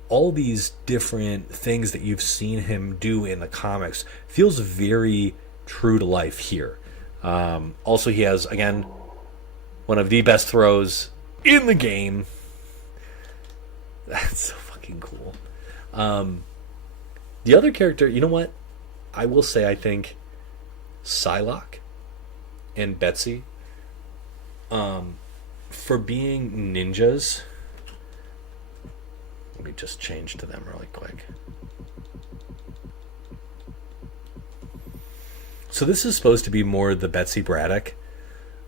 All these different things that you've seen him do in the comics feels very true to life here. Also, he has, again, one of the best throws in the game. That's so fucking cool. The other character, you know what? I will say I think Psylocke and Betsy, for being ninjas. Let me just change to them really quick. So this is supposed to be more the Betsy Braddock,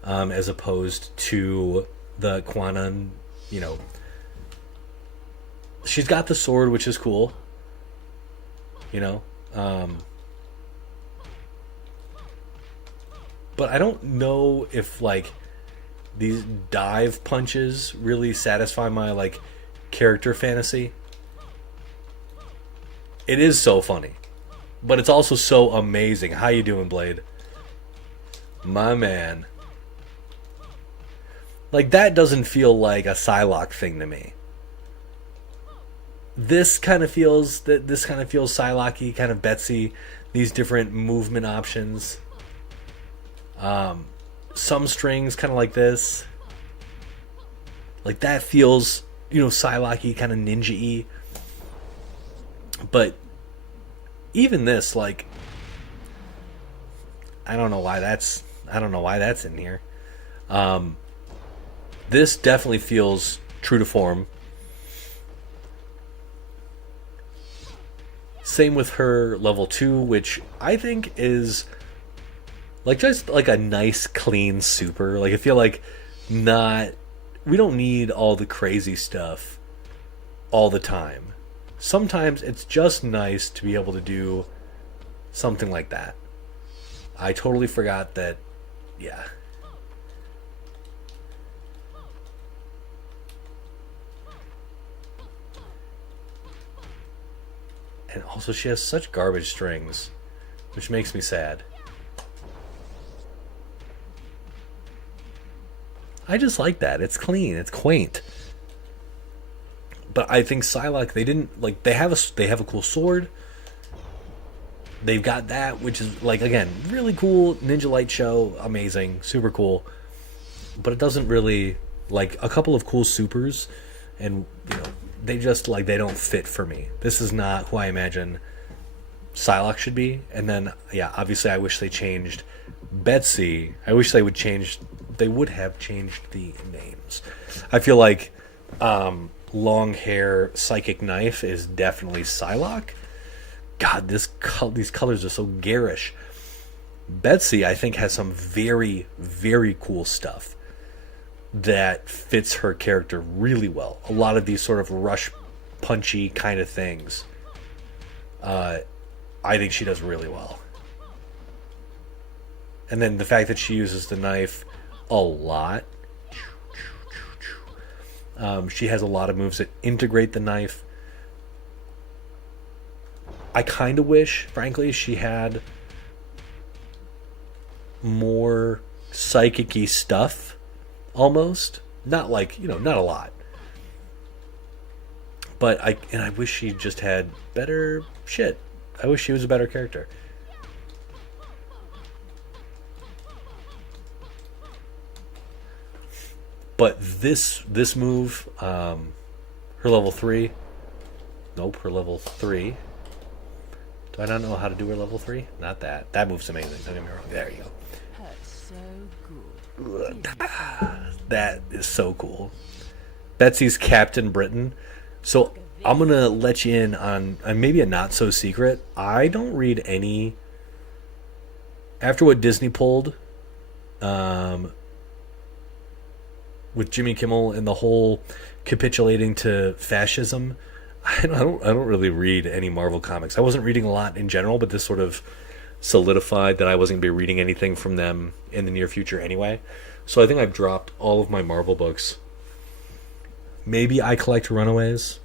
as opposed to the Kwannon, She's got the sword, which is cool. But I don't know if, like, these dive punches really satisfy my, like, character fantasy. It is so funny, but it's also so amazing. How you doing, Blade? My man. Like, that doesn't feel like a Psylocke thing to me. This kind of feels Psylocke-y, kind of Betsy. These different movement options. Some strings kind of like this. Like, that feels, Psylocke-y, kind of ninja-y. But even this, like, I don't know why that's in here. This definitely feels true to form. Same with her level 2, which I think is like just like a nice clean super. Like, I feel like we don't need all the crazy stuff all the time. Sometimes it's just nice to be able to do something like that. I totally forgot that. Yeah. And also she has such garbage strings, which makes me sad. I just like that. It's clean. It's quaint. But I think Psylocke, they have a cool sword. They've got that, which is, like, again, really cool. Ninja Light show, amazing, super cool. But it doesn't really, like, a couple of cool supers, and they just, like, they don't fit for me. This is not who I imagine Psylocke should be. And then, yeah, obviously I wish they changed Betsy. I wish they would have changed the names. I feel like long hair psychic knife is definitely Psylocke. God, these colors are so garish. Betsy, I think, has some very, very cool stuff that fits her character really well. A lot of these sort of rush, punchy kind of things, I think she does really well. And then the fact that she uses the knife a lot. She has a lot of moves that integrate the knife. I kind of wish, frankly, she had more psychic-y stuff, almost. Not like, not a lot. But I wish she just had better shit. I wish she was a better character. But this move, her level 3. Nope, her level 3. Do I not know how to do her level 3? Not that. That move's amazing. Don't get me wrong. There you go. Hurts so good. That is so cool. Betsy's Captain Britain. So I'm going to let you in on maybe a not so secret. I don't read any. After what Disney pulled, with Jimmy Kimmel and the whole capitulating to fascism, I don't really read any Marvel comics. I wasn't reading a lot in general, but this sort of solidified that I wasn't going to be reading anything from them in the near future anyway. So I think I've dropped all of my Marvel books. Maybe I collect Runaways.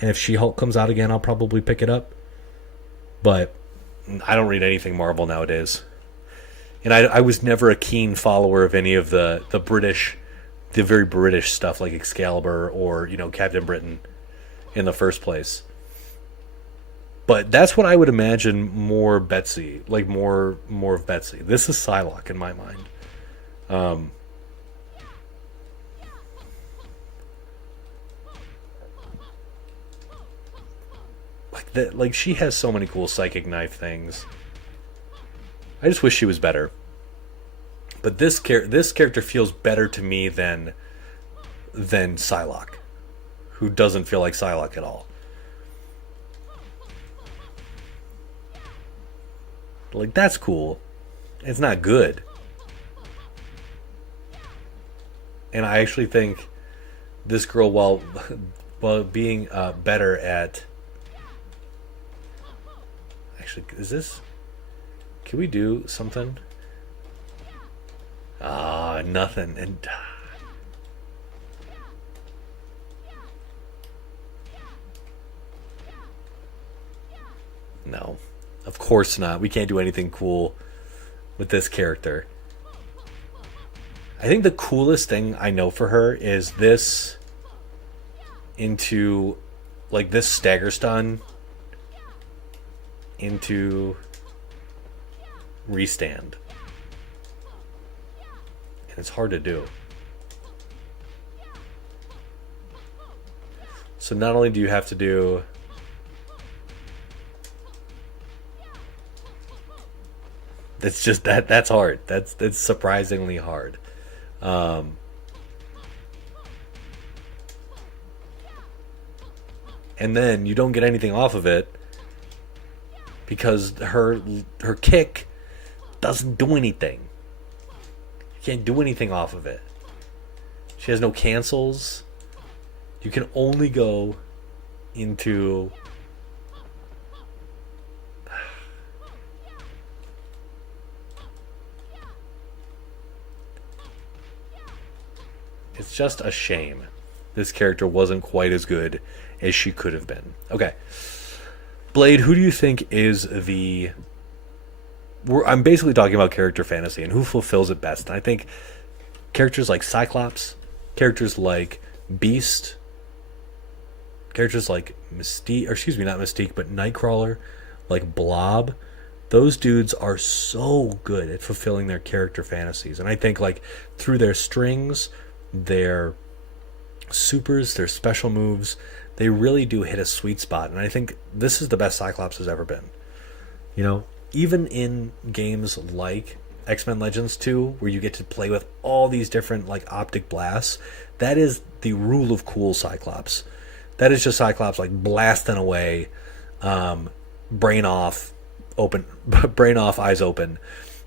And if She-Hulk comes out again, I'll probably pick it up. But I don't read anything Marvel nowadays. And I was never a keen follower of any of the British, the very British stuff like Excalibur or, Captain Britain in the first place. But that's what I would imagine more Betsy, like more of Betsy. This is Psylocke in my mind. Like she has so many cool psychic knife things. I just wish she was better. But this character feels better to me than Psylocke, who doesn't feel like Psylocke at all. Like, that's cool. It's not good. And I actually think this girl, while being better at... Actually, is this... Can we do something? Nothing. And no, of course not. We can't do anything cool with this character. I think the coolest thing I know for her is this into, like, this stagger stun into restand. And it's hard to do. So not only do you have to do that's hard. That's surprisingly hard. And then you don't get anything off of it because her kick doesn't do anything. You can't do anything off of it. She has no cancels. You can only go into... It's just a shame this character wasn't quite as good as she could have been. Okay. Blade, who do you think is the... I'm basically talking about character fantasy and who fulfills it best. And I think characters like Cyclops, characters like Beast, characters like Mystique, or excuse me, not Mystique, but Nightcrawler, like Blob, those dudes are so good at fulfilling their character fantasies. And I think, like, through their strings, their supers, their special moves, they really do hit a sweet spot. And I think this is the best Cyclops has ever been. You know, even in games like X-Men Legends 2, where you get to play with all these different like optic blasts. That is the rule of cool Cyclops. That is just Cyclops like blasting away, brain off, open, brain off, eyes open.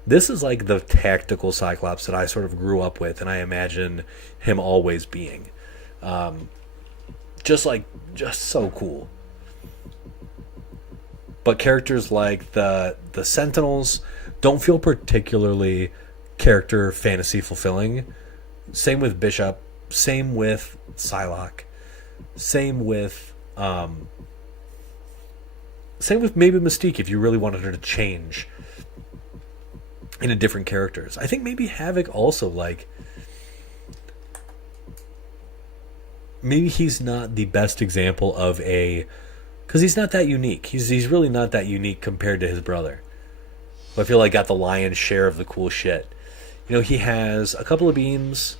This is like the tactical Cyclops that I sort of grew up with, and I imagine him always being. Just so cool. But characters like the Sentinels don't feel particularly character fantasy fulfilling. Same with Bishop. Same with Psylocke. Same with maybe Mystique if you really wanted her to change into different characters. I think maybe Havoc also, like, maybe he's not the best example of a, because he's not that unique. He's really not that unique compared to his brother, who I feel like got the lion's share of the cool shit. You know, he has a couple of beams,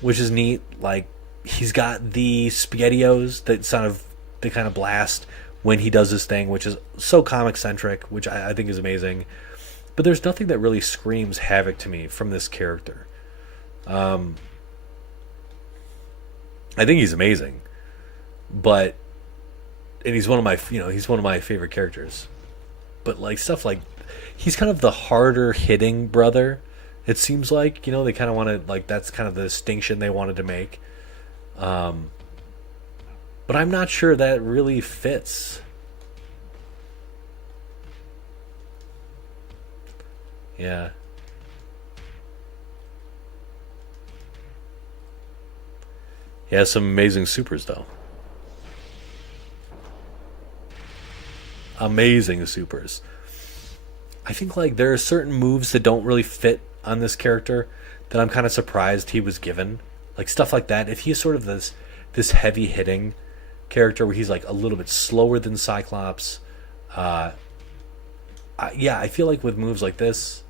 which is neat. Like, he's got the SpaghettiOs that kind of blast when he does this thing, which is so comic centric, which I think is amazing. But there's nothing that really screams Havoc to me from this character. I think he's amazing, and he's one of my favorite characters. But like stuff like, he's kind of the harder hitting brother. It seems like, they kind of want to, like, that's kind of the distinction they wanted to make. But I'm not sure that really fits. Yeah. He has some amazing supers, though. Amazing supers. I think, like, there are certain moves that don't really fit on this character that I'm kind of surprised he was given. Like, stuff like that. If he's sort of this heavy hitting character where he's like a little bit slower than Cyclops, I feel like with moves like this,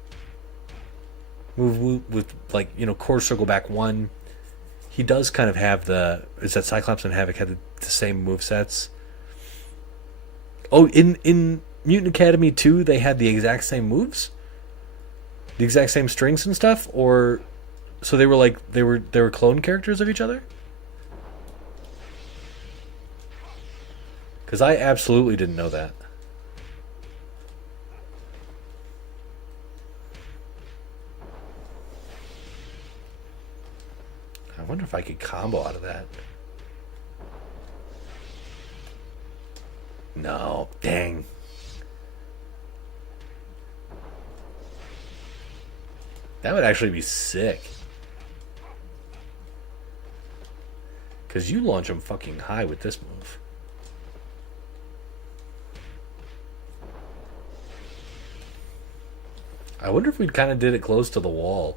with like, core circle back one, he does kind of have is that Cyclops and Havoc had the same move sets. Oh, in Mutant Academy 2 they had the exact same moves, the exact same strings and stuff, or so they were clone characters of each other. Because I absolutely didn't know that. I wonder if I could combo out of that. No, dang. That would actually be sick. Because you launch them fucking high with this move. I wonder if we kind of did it close to the wall.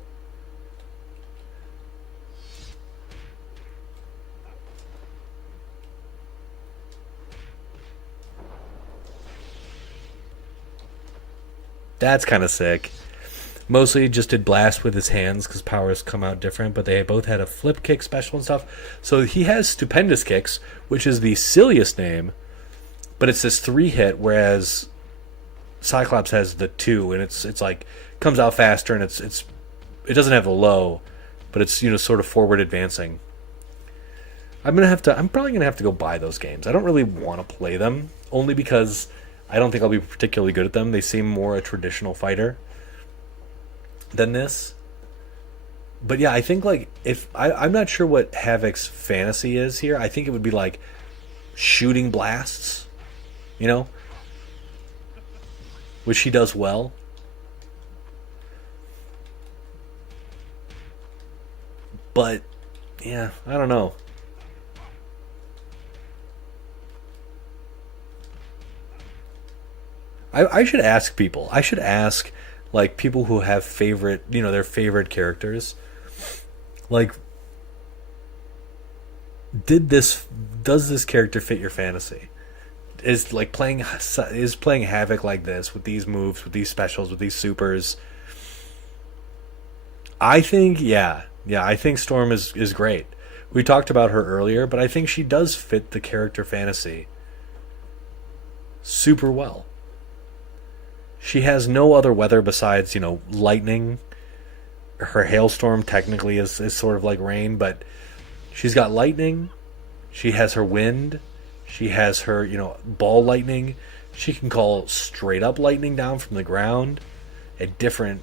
That's kind of sick. Mostly just did blast with his hands because powers come out different, but they both had a flip kick special and stuff. So he has Stupendous Kicks, which is the silliest name, but it's this 3-hit, whereas Cyclops has the 2, and it's like comes out faster, and it doesn't have the low, but it's sort of forward advancing. I'm probably gonna have to go buy those games. I don't really want to play them, only because I don't think I'll be particularly good at them. They seem more a traditional fighter than this. But yeah, I think like I'm not sure what Havoc's fantasy is here. I think it would be like shooting blasts, which he does well. But yeah, I don't know. I should ask people. I should ask, like, people who have favorite, their favorite characters. Like, does this character fit your fantasy? Is playing Havoc like this, with these moves, with these specials, with these supers? I think, yeah, I think Storm is great. We talked about her earlier, but I think she does fit the character fantasy super well. She has no other weather besides, you know, lightning. Her hailstorm technically is sort of like rain, but she's got lightning. She has her wind. She has her, you know, ball lightning. She can call straight up lightning down from the ground at different,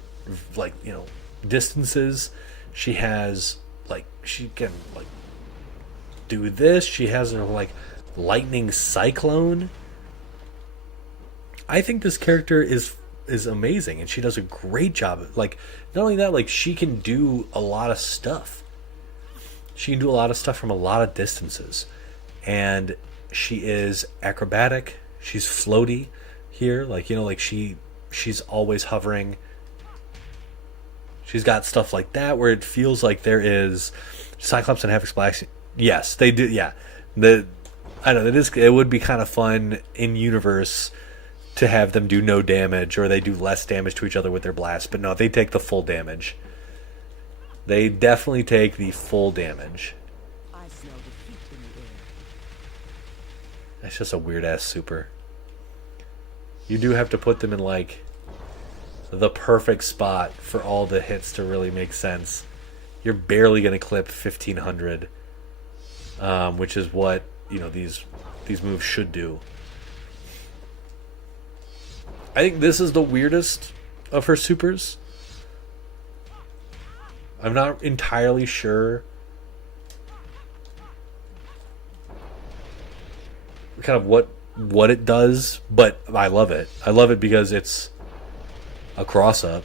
like, you know, distances. She has, like, she can, like, do this. She has her, like, lightning cyclone. I think this character is amazing, and she does a great job. Like, not only that, like, she can do a lot of stuff. She can do a lot of stuff from a lot of distances, and she is acrobatic. She's floaty here, like, you know, like she's always hovering. She's got stuff like that where it feels like there is Cyclops and Havoc Splash. Yes, they do. Yeah, I know it would be kind of fun in universe to have them do no damage, or they do less damage to each other with their blast. But no, they take the full damage. They definitely take the full damage. I smell defeat in the air. That's just a weird ass super. You do have to put them in like the perfect spot for all the hits to really make sense. You're barely going to clip 1500, which is what, you know, these moves should do. I think this is the weirdest of her supers. I'm not entirely sure kind of what it does, but I love it. I love it because it's a cross up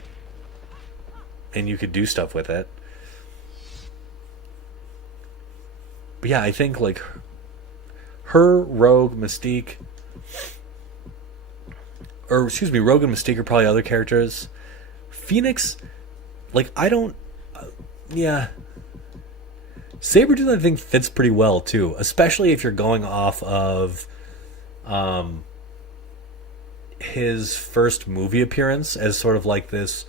and you could do stuff with it. But yeah, I think like her, Rogue, Mystique, or excuse me, Rogue and Mystique are probably other characters. Phoenix, like, I don't, yeah. Sabretooth, I think, fits pretty well too, especially if you're going off of his first movie appearance as sort of like this,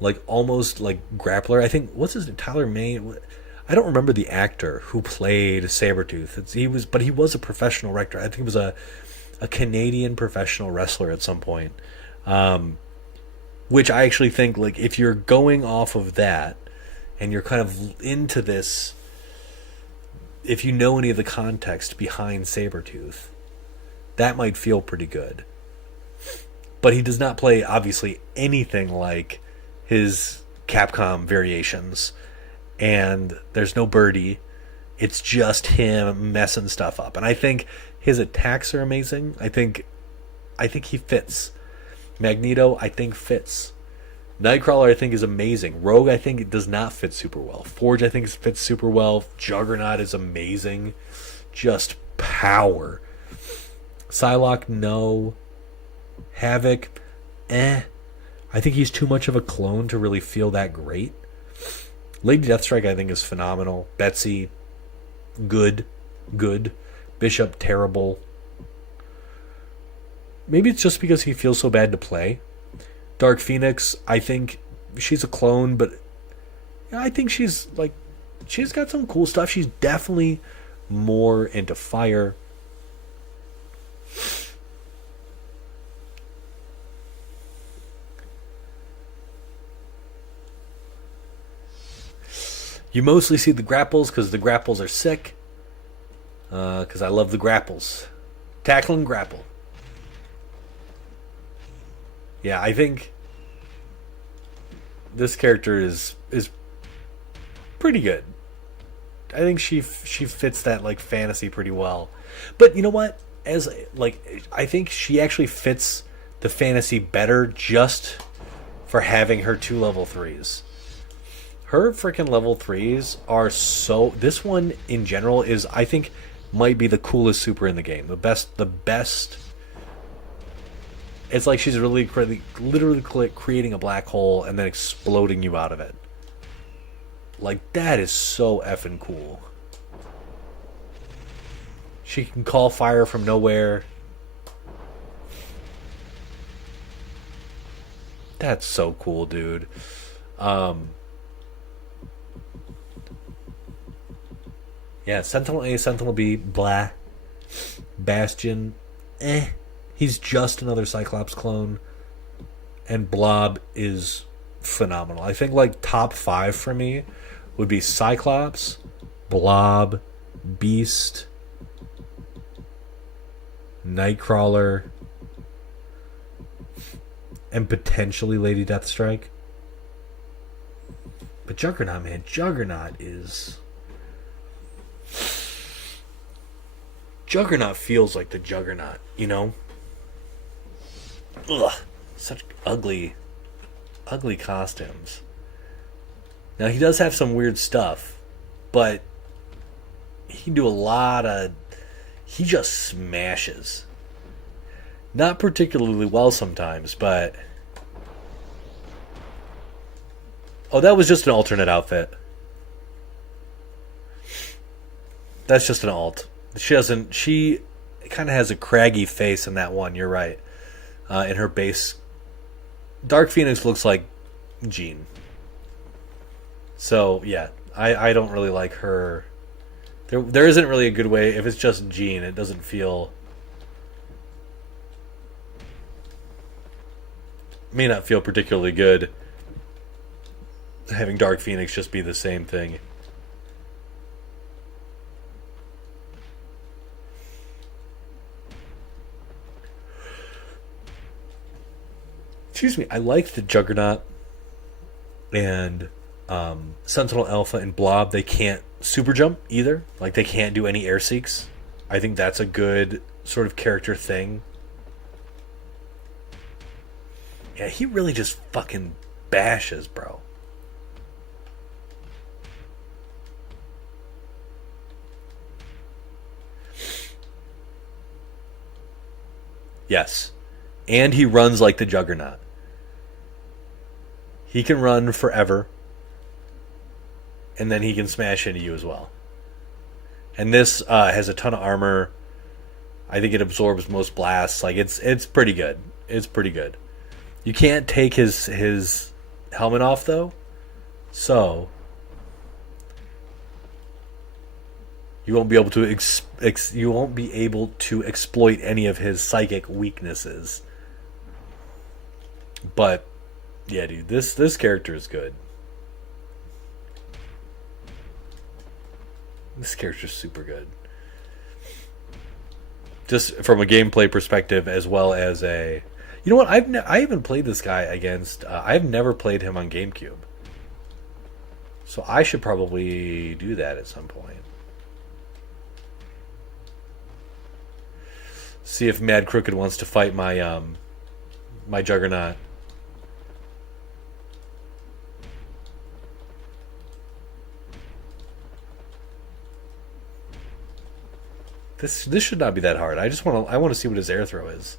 like, almost like grappler. I think, what's his name? Tyler Mane. I don't remember the actor who played Sabretooth. But he was a professional wrestler. I think he was a Canadian professional wrestler at some point. Which I actually think, like, if you're going off of that and you're kind of into this, if you know any of the context behind Sabretooth, that might feel pretty good. But he does not play, obviously, anything like his Capcom variations. And there's no Birdie. It's just him messing stuff up. And I think his attacks are amazing. I think he fits. Magneto, I think, fits. Nightcrawler, I think, is amazing. Rogue, I think, does not fit super well. Forge, I think, fits super well. Juggernaut is amazing. Just power. Psylocke, no. Havoc, I think he's too much of a clone to really feel that great. Lady Deathstrike, I think, is phenomenal. Betsy, good. Bishop, terrible. Maybe it's just because he feels so bad to play. Dark Phoenix, I think she's a clone, but I think she's got some cool stuff. She's definitely more into fire. You mostly see the grapples because the grapples are sick. Because I love the grapples. Tackle and grapple. Yeah, I think this character is pretty good. I think she fits that, like, fantasy pretty well. But you know what? I think she actually fits the fantasy better just for having her 2 level 3s. Her freaking level 3s are so... This one, in general, is, I think, might be the coolest super in the game. The best... It's like she's literally creating a black hole and then exploding you out of it. Like, that is so effing cool. She can call fire from nowhere. That's so cool, dude. Yeah, Sentinel A, Sentinel B, blah. Bastion, He's just another Cyclops clone. and Blob is phenomenal. I think like top 5 for me would be Cyclops, Blob, Beast, Nightcrawler, and potentially Lady Deathstrike. But Juggernaut, man, Juggernaut feels like the Juggernaut, you know? Ugh, such ugly costumes. Now, he does have some weird stuff, but he can do a lot of... He just smashes. Not particularly well sometimes, but... Oh, that was just an alternate outfit. That's just an alt. She kind of has a craggy face in that one, you're right. In her base. Dark Phoenix looks like Jean. So, yeah. I don't really like her. There isn't really a good way. If it's just Jean, it doesn't feel... May not feel particularly good having Dark Phoenix just be the same thing. Excuse me. I like the Juggernaut and Sentinel Alpha and Blob. They can't super jump either. Like, they can't do any air seeks. I think that's a good sort of character thing. Yeah, he really just fucking bashes, bro. Yes. And he runs like the Juggernaut. He can run forever. And then he can smash into you as well. And this has a ton of armor. I think it absorbs most blasts. Like, it's pretty good. It's pretty good. You can't take his helmet off, though. So you won't be able to exploit any of his psychic weaknesses. But yeah, dude, this character is good. This character's super good. Just from a gameplay perspective, as well as a... You know what? I haven't played this guy against... I've never played him on GameCube. So I should probably do that at some point. See if Mad Crooked wants to fight my my Juggernaut. This should not be that hard. I want to see what his air throw is.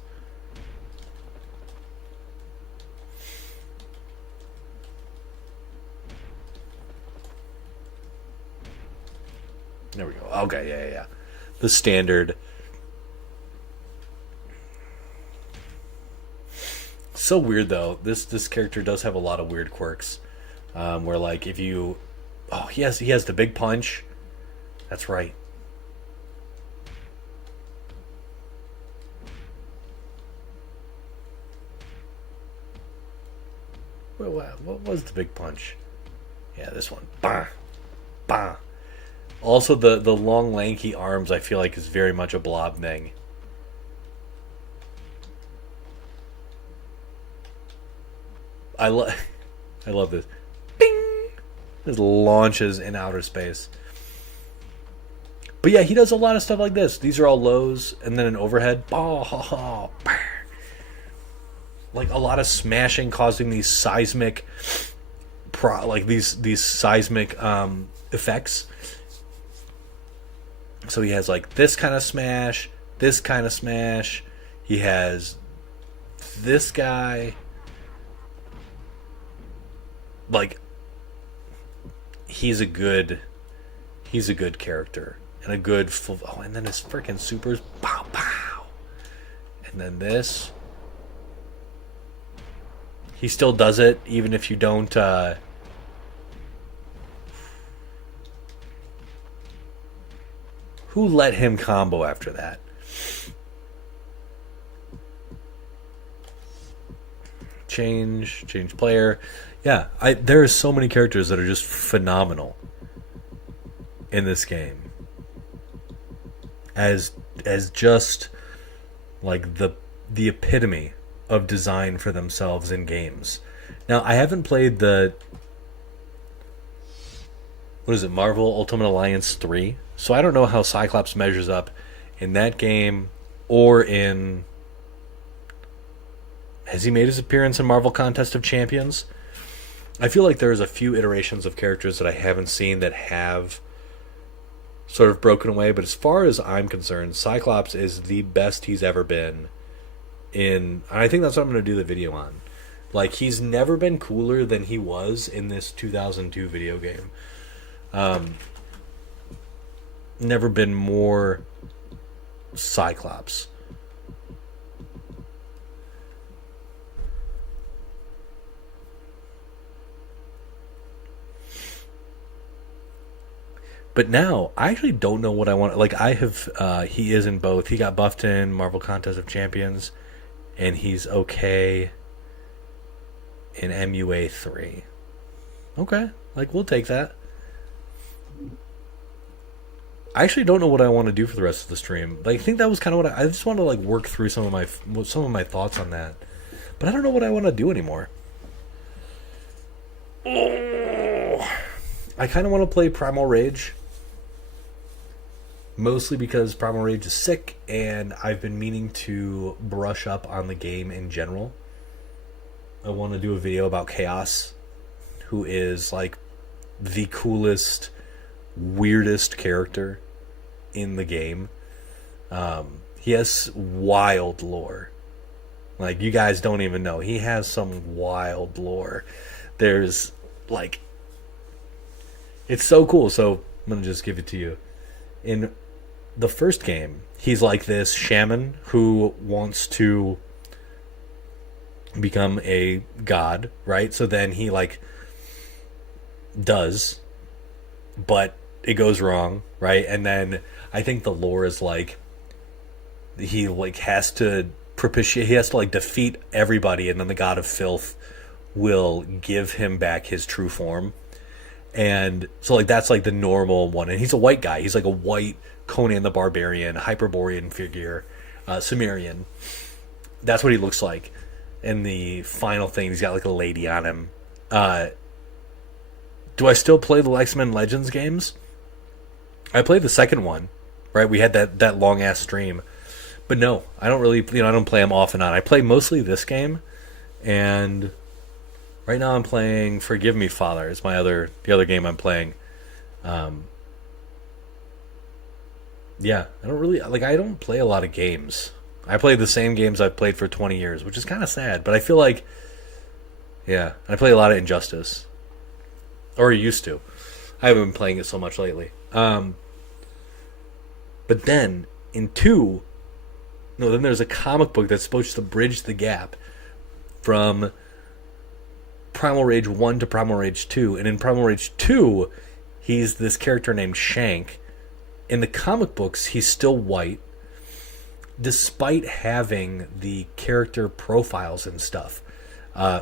There we go. Okay, yeah. The standard. So weird though. This character does have a lot of weird quirks. Where like if you, he has the big punch. That's right. What was the big punch? Yeah, this one. Bah, bah. Also, the long, lanky arms, I feel like, is very much a Blob thing. I love this. Bing! This launches in outer space. But yeah, he does a lot of stuff like this. These are all lows, and then an overhead. Oh, like a lot of smashing, causing these seismic, these seismic effects. So he has like this kind of smash, this kind of smash. He has this guy. Like, he's a good character and a good full. Oh, and then his freaking supers, pow pow, and then this. He still does it even if you don't. Who let him combo after that? change player. Yeah, there are so many characters that are just phenomenal in this game. As just like the epitome of design for themselves in games. Now, I haven't played what is it, Marvel Ultimate Alliance 3. So I don't know how Cyclops measures up in that game or in... Has he made his appearance in Marvel Contest of Champions? I feel like there's a few iterations of characters that I haven't seen that have sort of broken away, but as far as I'm concerned, Cyclops is the best he's ever been in... I think that's what I'm going to do the video on. Like, he's never been cooler than he was in this 2002 video game. Never been more Cyclops. But now, I actually don't know what I want. Like, I have, he is in both. He got buffed in Marvel Contest of Champions, and he's okay in MUA 3. Okay, like, we'll take that. I actually don't know what I want to do for the rest of the stream. Like, I think that was kind of what I just want to, like, work through some of my thoughts on that. But I don't know what I want to do anymore. Oh, I kind of want to play Primal Rage. Mostly because Primal Rage is sick, and I've been meaning to brush up on the game in general. I want to do a video about Chaos, who is, like, the coolest, weirdest character in the game. He has wild lore. Like, you guys don't even know. He has some wild lore. There's, like... It's so cool, so I'm going to just give it to you. In the first game, he's like this shaman who wants to become a god, right? So then he, like, does, but it goes wrong, right? And then I think the lore is, like, he, like, has to propitiate, he has to, like, defeat everybody, and then the god of filth will give him back his true form. And so, like, that's, like, the normal one. And he's a white guy. He's, like, a white Conan the Barbarian, Hyperborean figure, Sumerian. That's what he looks like. And the final thing, he's got, like, a lady on him. Do I still play the X-Men Legends games? I played the second one, right? We had that long-ass stream. But no, I don't really, I don't play them off and on. I play mostly this game, and... Right now I'm playing Forgive Me, Father. It's the other game I'm playing. Yeah, I don't play a lot of games. I play the same games I've played for 20 years, which is kind of sad. But I feel like, yeah, I play a lot of Injustice. Or used to. I haven't been playing it so much lately. But then, in 2, then there's a comic book that's supposed to bridge the gap from Primal Rage 1 to Primal Rage 2. And in Primal Rage 2, he's this character named Shank. In the comic books, he's still white, despite having the character profiles and stuff.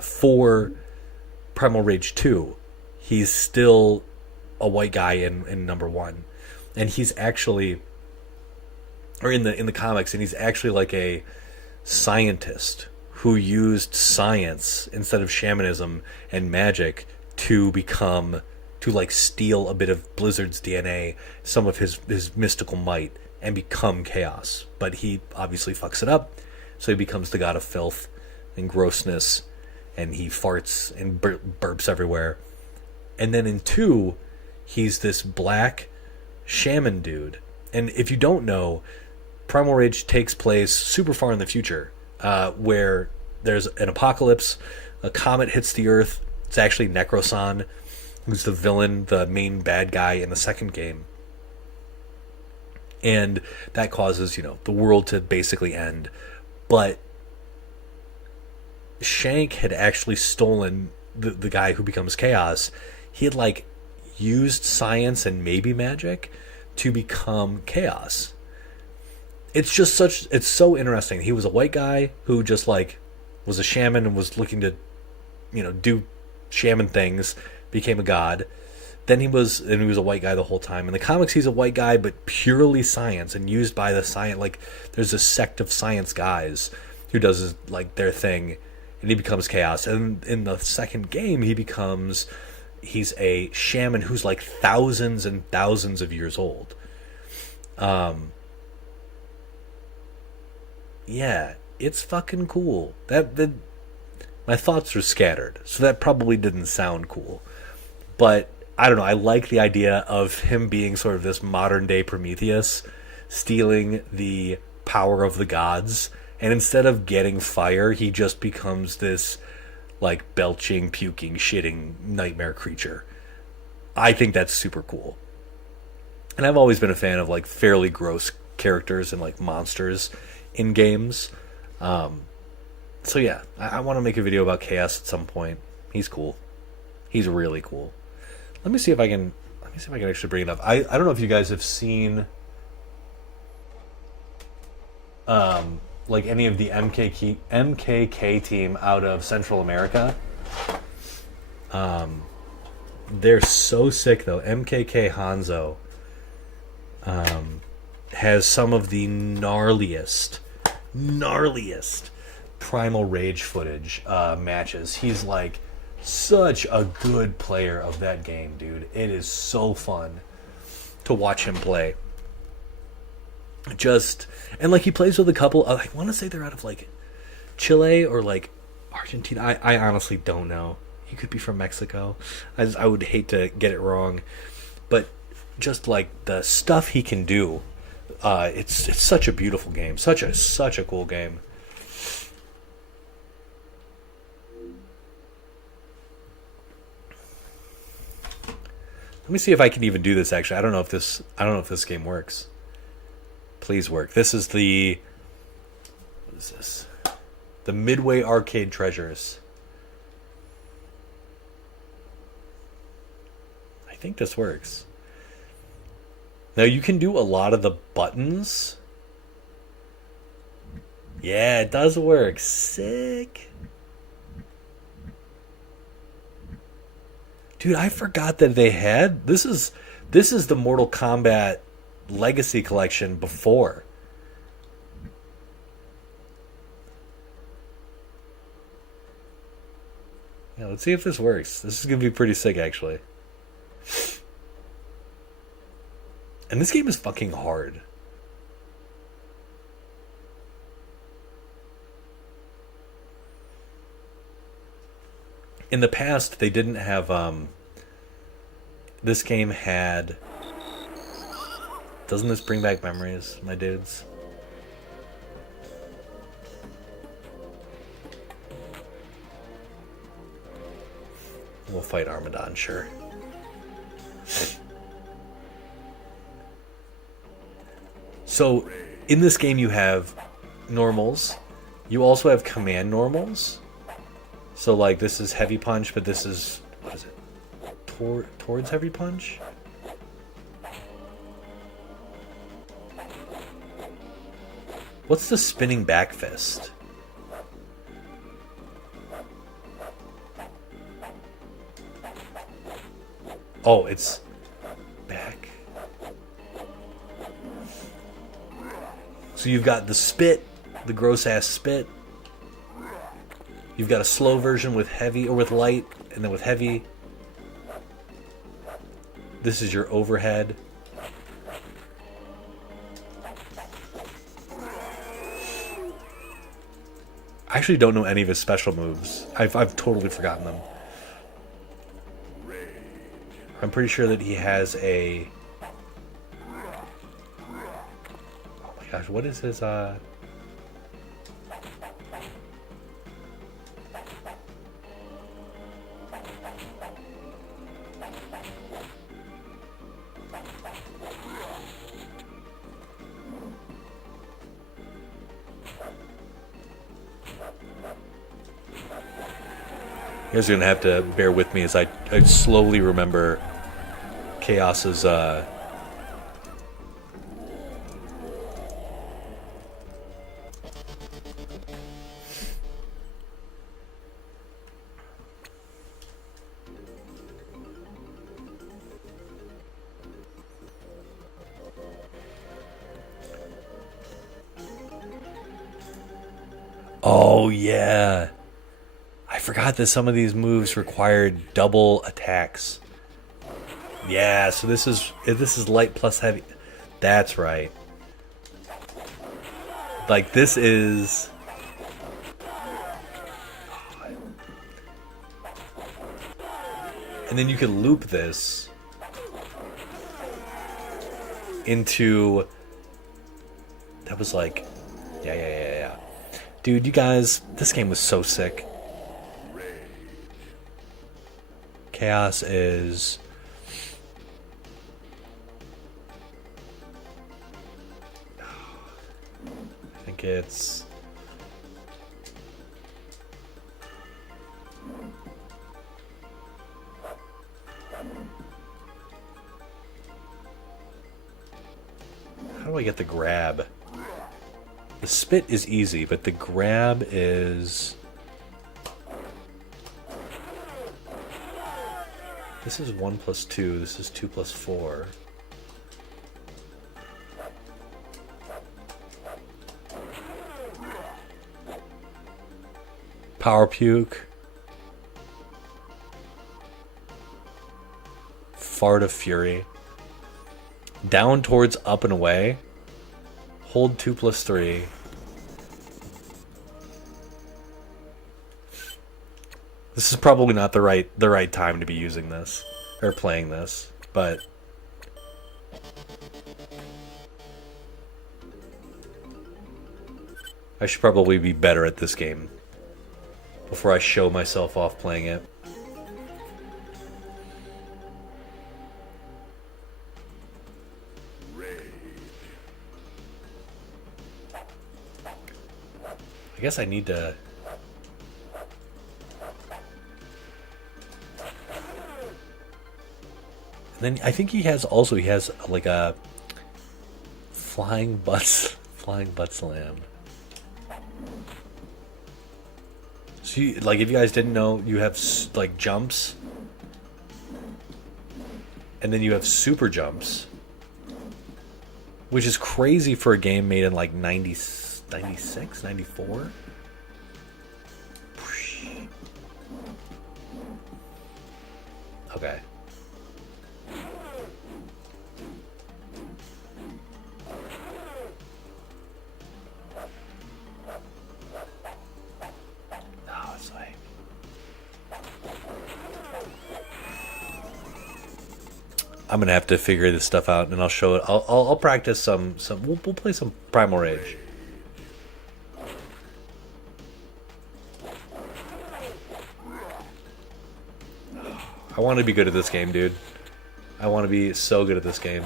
For Primal Rage 2, he's still a white guy in number 1. And he's actually... Or in the comics, and he's actually like a scientist who used science instead of shamanism and magic to like steal a bit of Blizzard's DNA, some of his mystical might, and become Chaos. But he obviously fucks it up, so he becomes the god of filth and grossness, and he farts and burps everywhere. And then in 2, he's this black shaman dude. And if you don't know, Primal Rage takes place super far in the future, where there's an apocalypse, a comet hits the Earth. It's actually Necrosan, who's the villain, the main bad guy in the second game. And that causes, the world to basically end. But Shank had actually stolen the guy who becomes Chaos. He had, like, used science and maybe magic to become Chaos. It's so interesting. He was a white guy who just, like, was a shaman and was looking to, do shaman things, became a god. Then he was a white guy the whole time. In the comics, he's a white guy, but purely science and used by the science. Like, there's a sect of science guys who does like their thing, and he becomes Chaos. And in the second game, he's a shaman who's like thousands and thousands of years old. Yeah, it's fucking cool. My thoughts are scattered, so that probably didn't sound cool. But I don't know. I like the idea of him being sort of this modern day Prometheus, stealing the power of the gods, and instead of getting fire, he just becomes this like belching, puking, shitting nightmare creature. I think that's super cool. And I've always been a fan of like fairly gross characters and like monsters in games. So yeah, I want to make a video about Chaos at some point. He's cool. He's really cool. Let me see if I can actually bring it up. I don't know if you guys have seen like any of the MKK team out of Central America. They're so sick though. MKK Hanzo has some of the gnarliest Primal Rage footage matches. He's like such a good player of that game, dude. It is so fun to watch him play. And like he plays with a couple. I want to say they're out of like Chile or like Argentina. I honestly don't know. He could be from Mexico. I would hate to get it wrong, but just like the stuff he can do, it's such a beautiful game. Such a cool game. Let me see if I can even do this. Actually, I don't know if this game works. Please work. This is what is this? The Midway Arcade Treasures. I think this works. Now you can do a lot of the buttons. Yeah, it does work. Sick. Dude, I forgot that they had this is the Mortal Kombat Legacy Collection before. Yeah, let's see if this works. This is gonna be pretty sick, actually. And this game is fucking hard. In the past, they didn't have, this game had... Doesn't this bring back memories, my dudes? We'll fight Armadon, sure. So, in this game you have normals. You also have command normals. So, like, this is heavy punch, but this is... What is it? Towards heavy punch? What's the spinning back fist? Oh, it's... back. So you've got the spit, the gross-ass spit. You've got a slow version with heavy, or with light, and then with heavy. This is your overhead. I actually don't know any of his special moves. I've totally forgotten them. I'm pretty sure that he has a... Oh my gosh, what is his, You guys are gonna have to bear with me as I slowly remember Chaos's Oh, yeah. I forgot that some of these moves required double attacks. Yeah, so this is light plus heavy. That's right. Like this is and then you can loop this into that was like yeah. Dude, you guys, this game was so sick. Chaos is I think it's how do I get the grab? The spit is easy, but the grab is... This is 1 plus 2, this is 2 plus 4. Power Puke. Fart of Fury. Down towards up and away. Hold 2 plus 3. This is probably not the right time to be using this or playing this, but I should probably be better at this game before I show myself off playing it. I guess I need to... And then I think he has like a flying butt slam. So like if you guys didn't know, you have like jumps, and then you have super jumps, which is crazy for a game made in like 96, 94. Okay. Oh, it's like... I'm gonna have to figure this stuff out, and I'll show it. I'll practice some. We'll play some Primal Rage. I want to be good at this game, dude. I want to be so good at this game.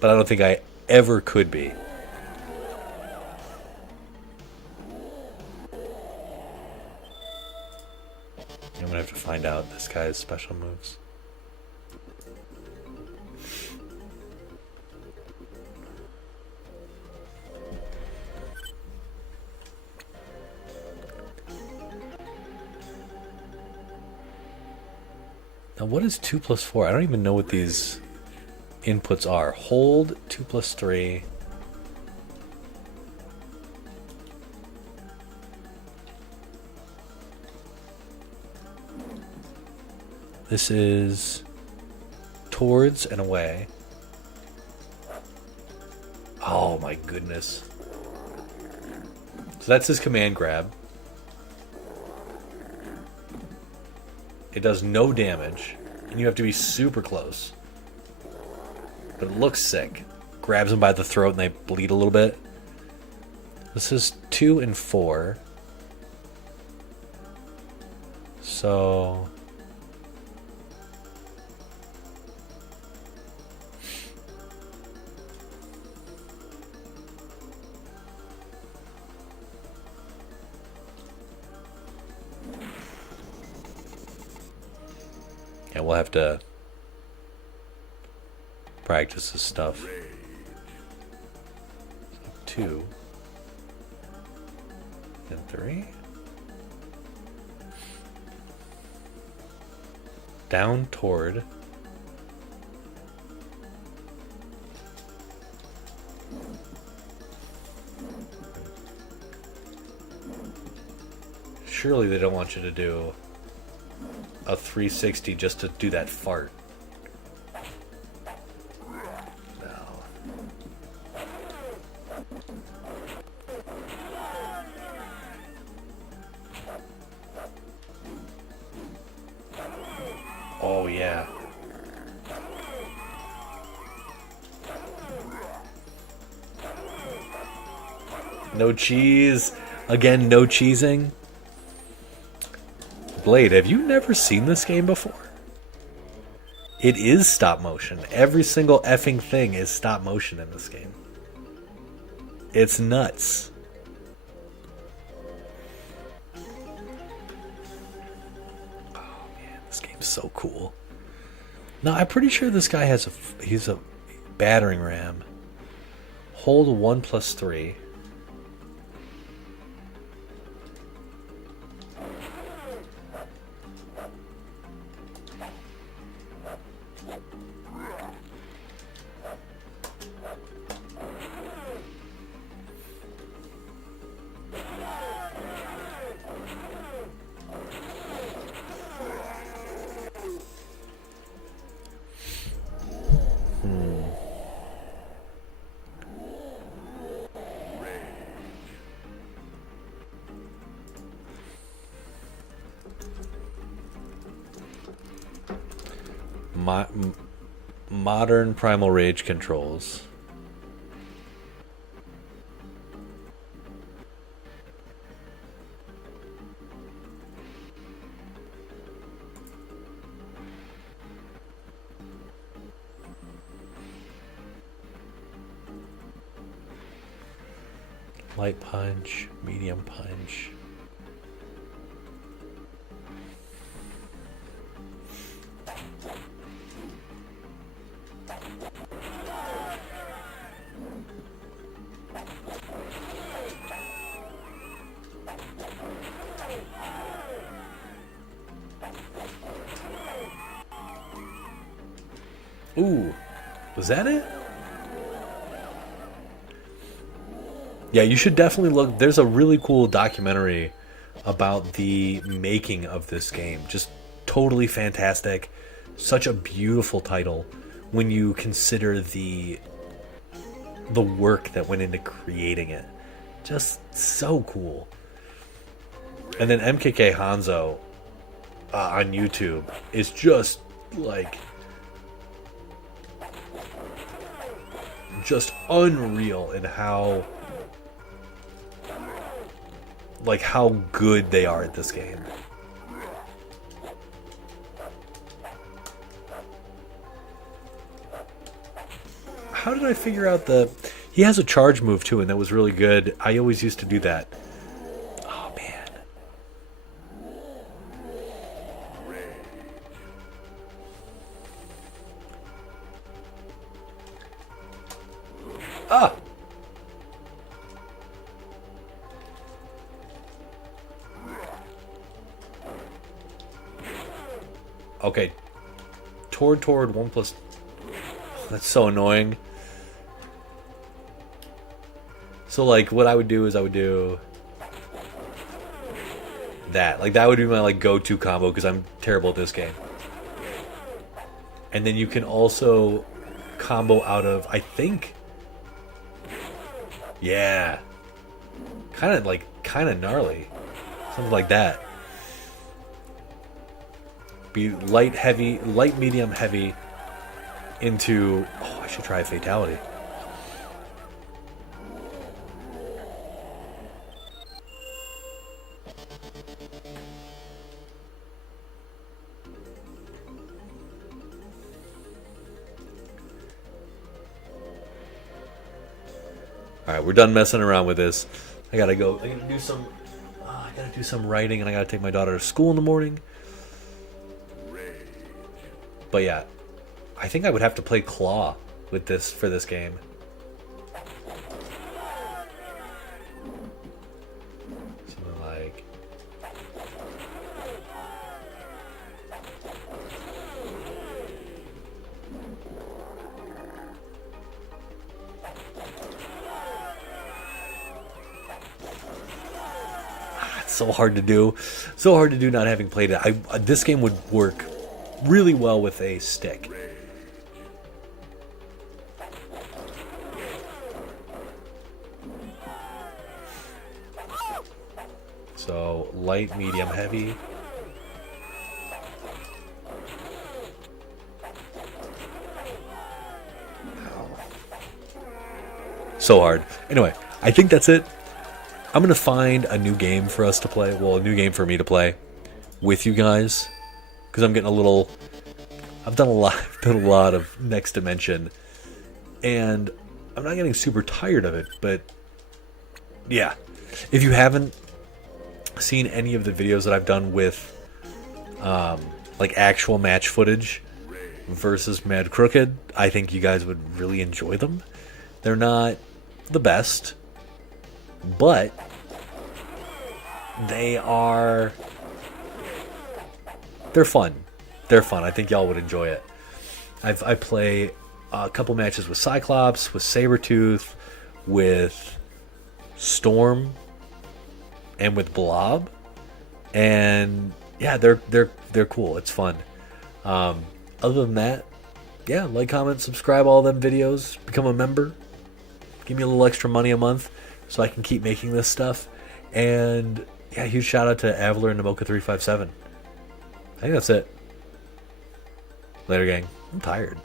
But I don't think I ever could be. I'm gonna have to find out this guy's special moves. Now what is 2 plus 4? I don't even know what these inputs are. Hold 2 plus 3. This is towards and away. Oh my goodness. So that's his command grab. It does no damage, and you have to be super close. But it looks sick. Grabs them by the throat and they bleed a little bit. This is 2 and 4. So... yeah, we'll have to practice this stuff. So 2 and 3. Down toward. surely they don't want you to do a 360 just to do that fart. No. Oh, yeah. No cheese. Again, no cheesing. Blade, have you never seen this game before? It is stop motion. Every single effing thing is stop motion in this game. It's nuts. Oh man, this game's so cool. Now, I'm pretty sure this guy has he's a battering ram. Hold 1+3. Modern Primal Rage controls. Light punch, medium punch. Ooh, was that it? Yeah, you should definitely look. There's a really cool documentary about the making of this game. Just totally fantastic. Such a beautiful title when you consider the work that went into creating it. Just so cool. And then MKK Hanzo on YouTube is just like just unreal in how good they are at this game. How did I figure out he has a charge move too, and that was really good. I always used to do that. Oh man. Ah! Okay. Toward 1+. That's so annoying. So like what I would do is I would do that. Like that would be my like go-to combo because I'm terrible at this game. And then you can also combo out of, I think. Yeah. Kind of gnarly. Something like that. Be light, heavy, light, medium, heavy into... Oh, I should try a fatality. Alright, we're done messing around with this. I gotta go. I gotta do some... I gotta do some writing, and I gotta take my daughter to school in the morning. But yeah, I think I would have to play Claw with this for this game. Something like... so hard to do. So hard to do not having played it. This game would work really well with a stick. So, light, medium, heavy. So hard. Anyway, I think that's it. I'm going to find a new game for us to play. Well, a new game for me to play with you guys. Because I'm getting a little... I've done a lot of Next Dimension. And I'm not getting super tired of it. But, yeah. If you haven't seen any of the videos that I've done with like actual match footage versus Mad Crooked, I think you guys would really enjoy them. They're not the best, but they're fun. They're fun. I think y'all would enjoy it. I play a couple matches with Cyclops, with Sabretooth, with Storm, and with Blob, and yeah, they're cool. It's fun. Other than that, yeah, like, comment, subscribe, all them videos, become a member, give me a little extra money a month so I can keep making this stuff. And yeah, huge shout out to Avalar and Namoka357. I think that's it. Later, gang. I'm tired.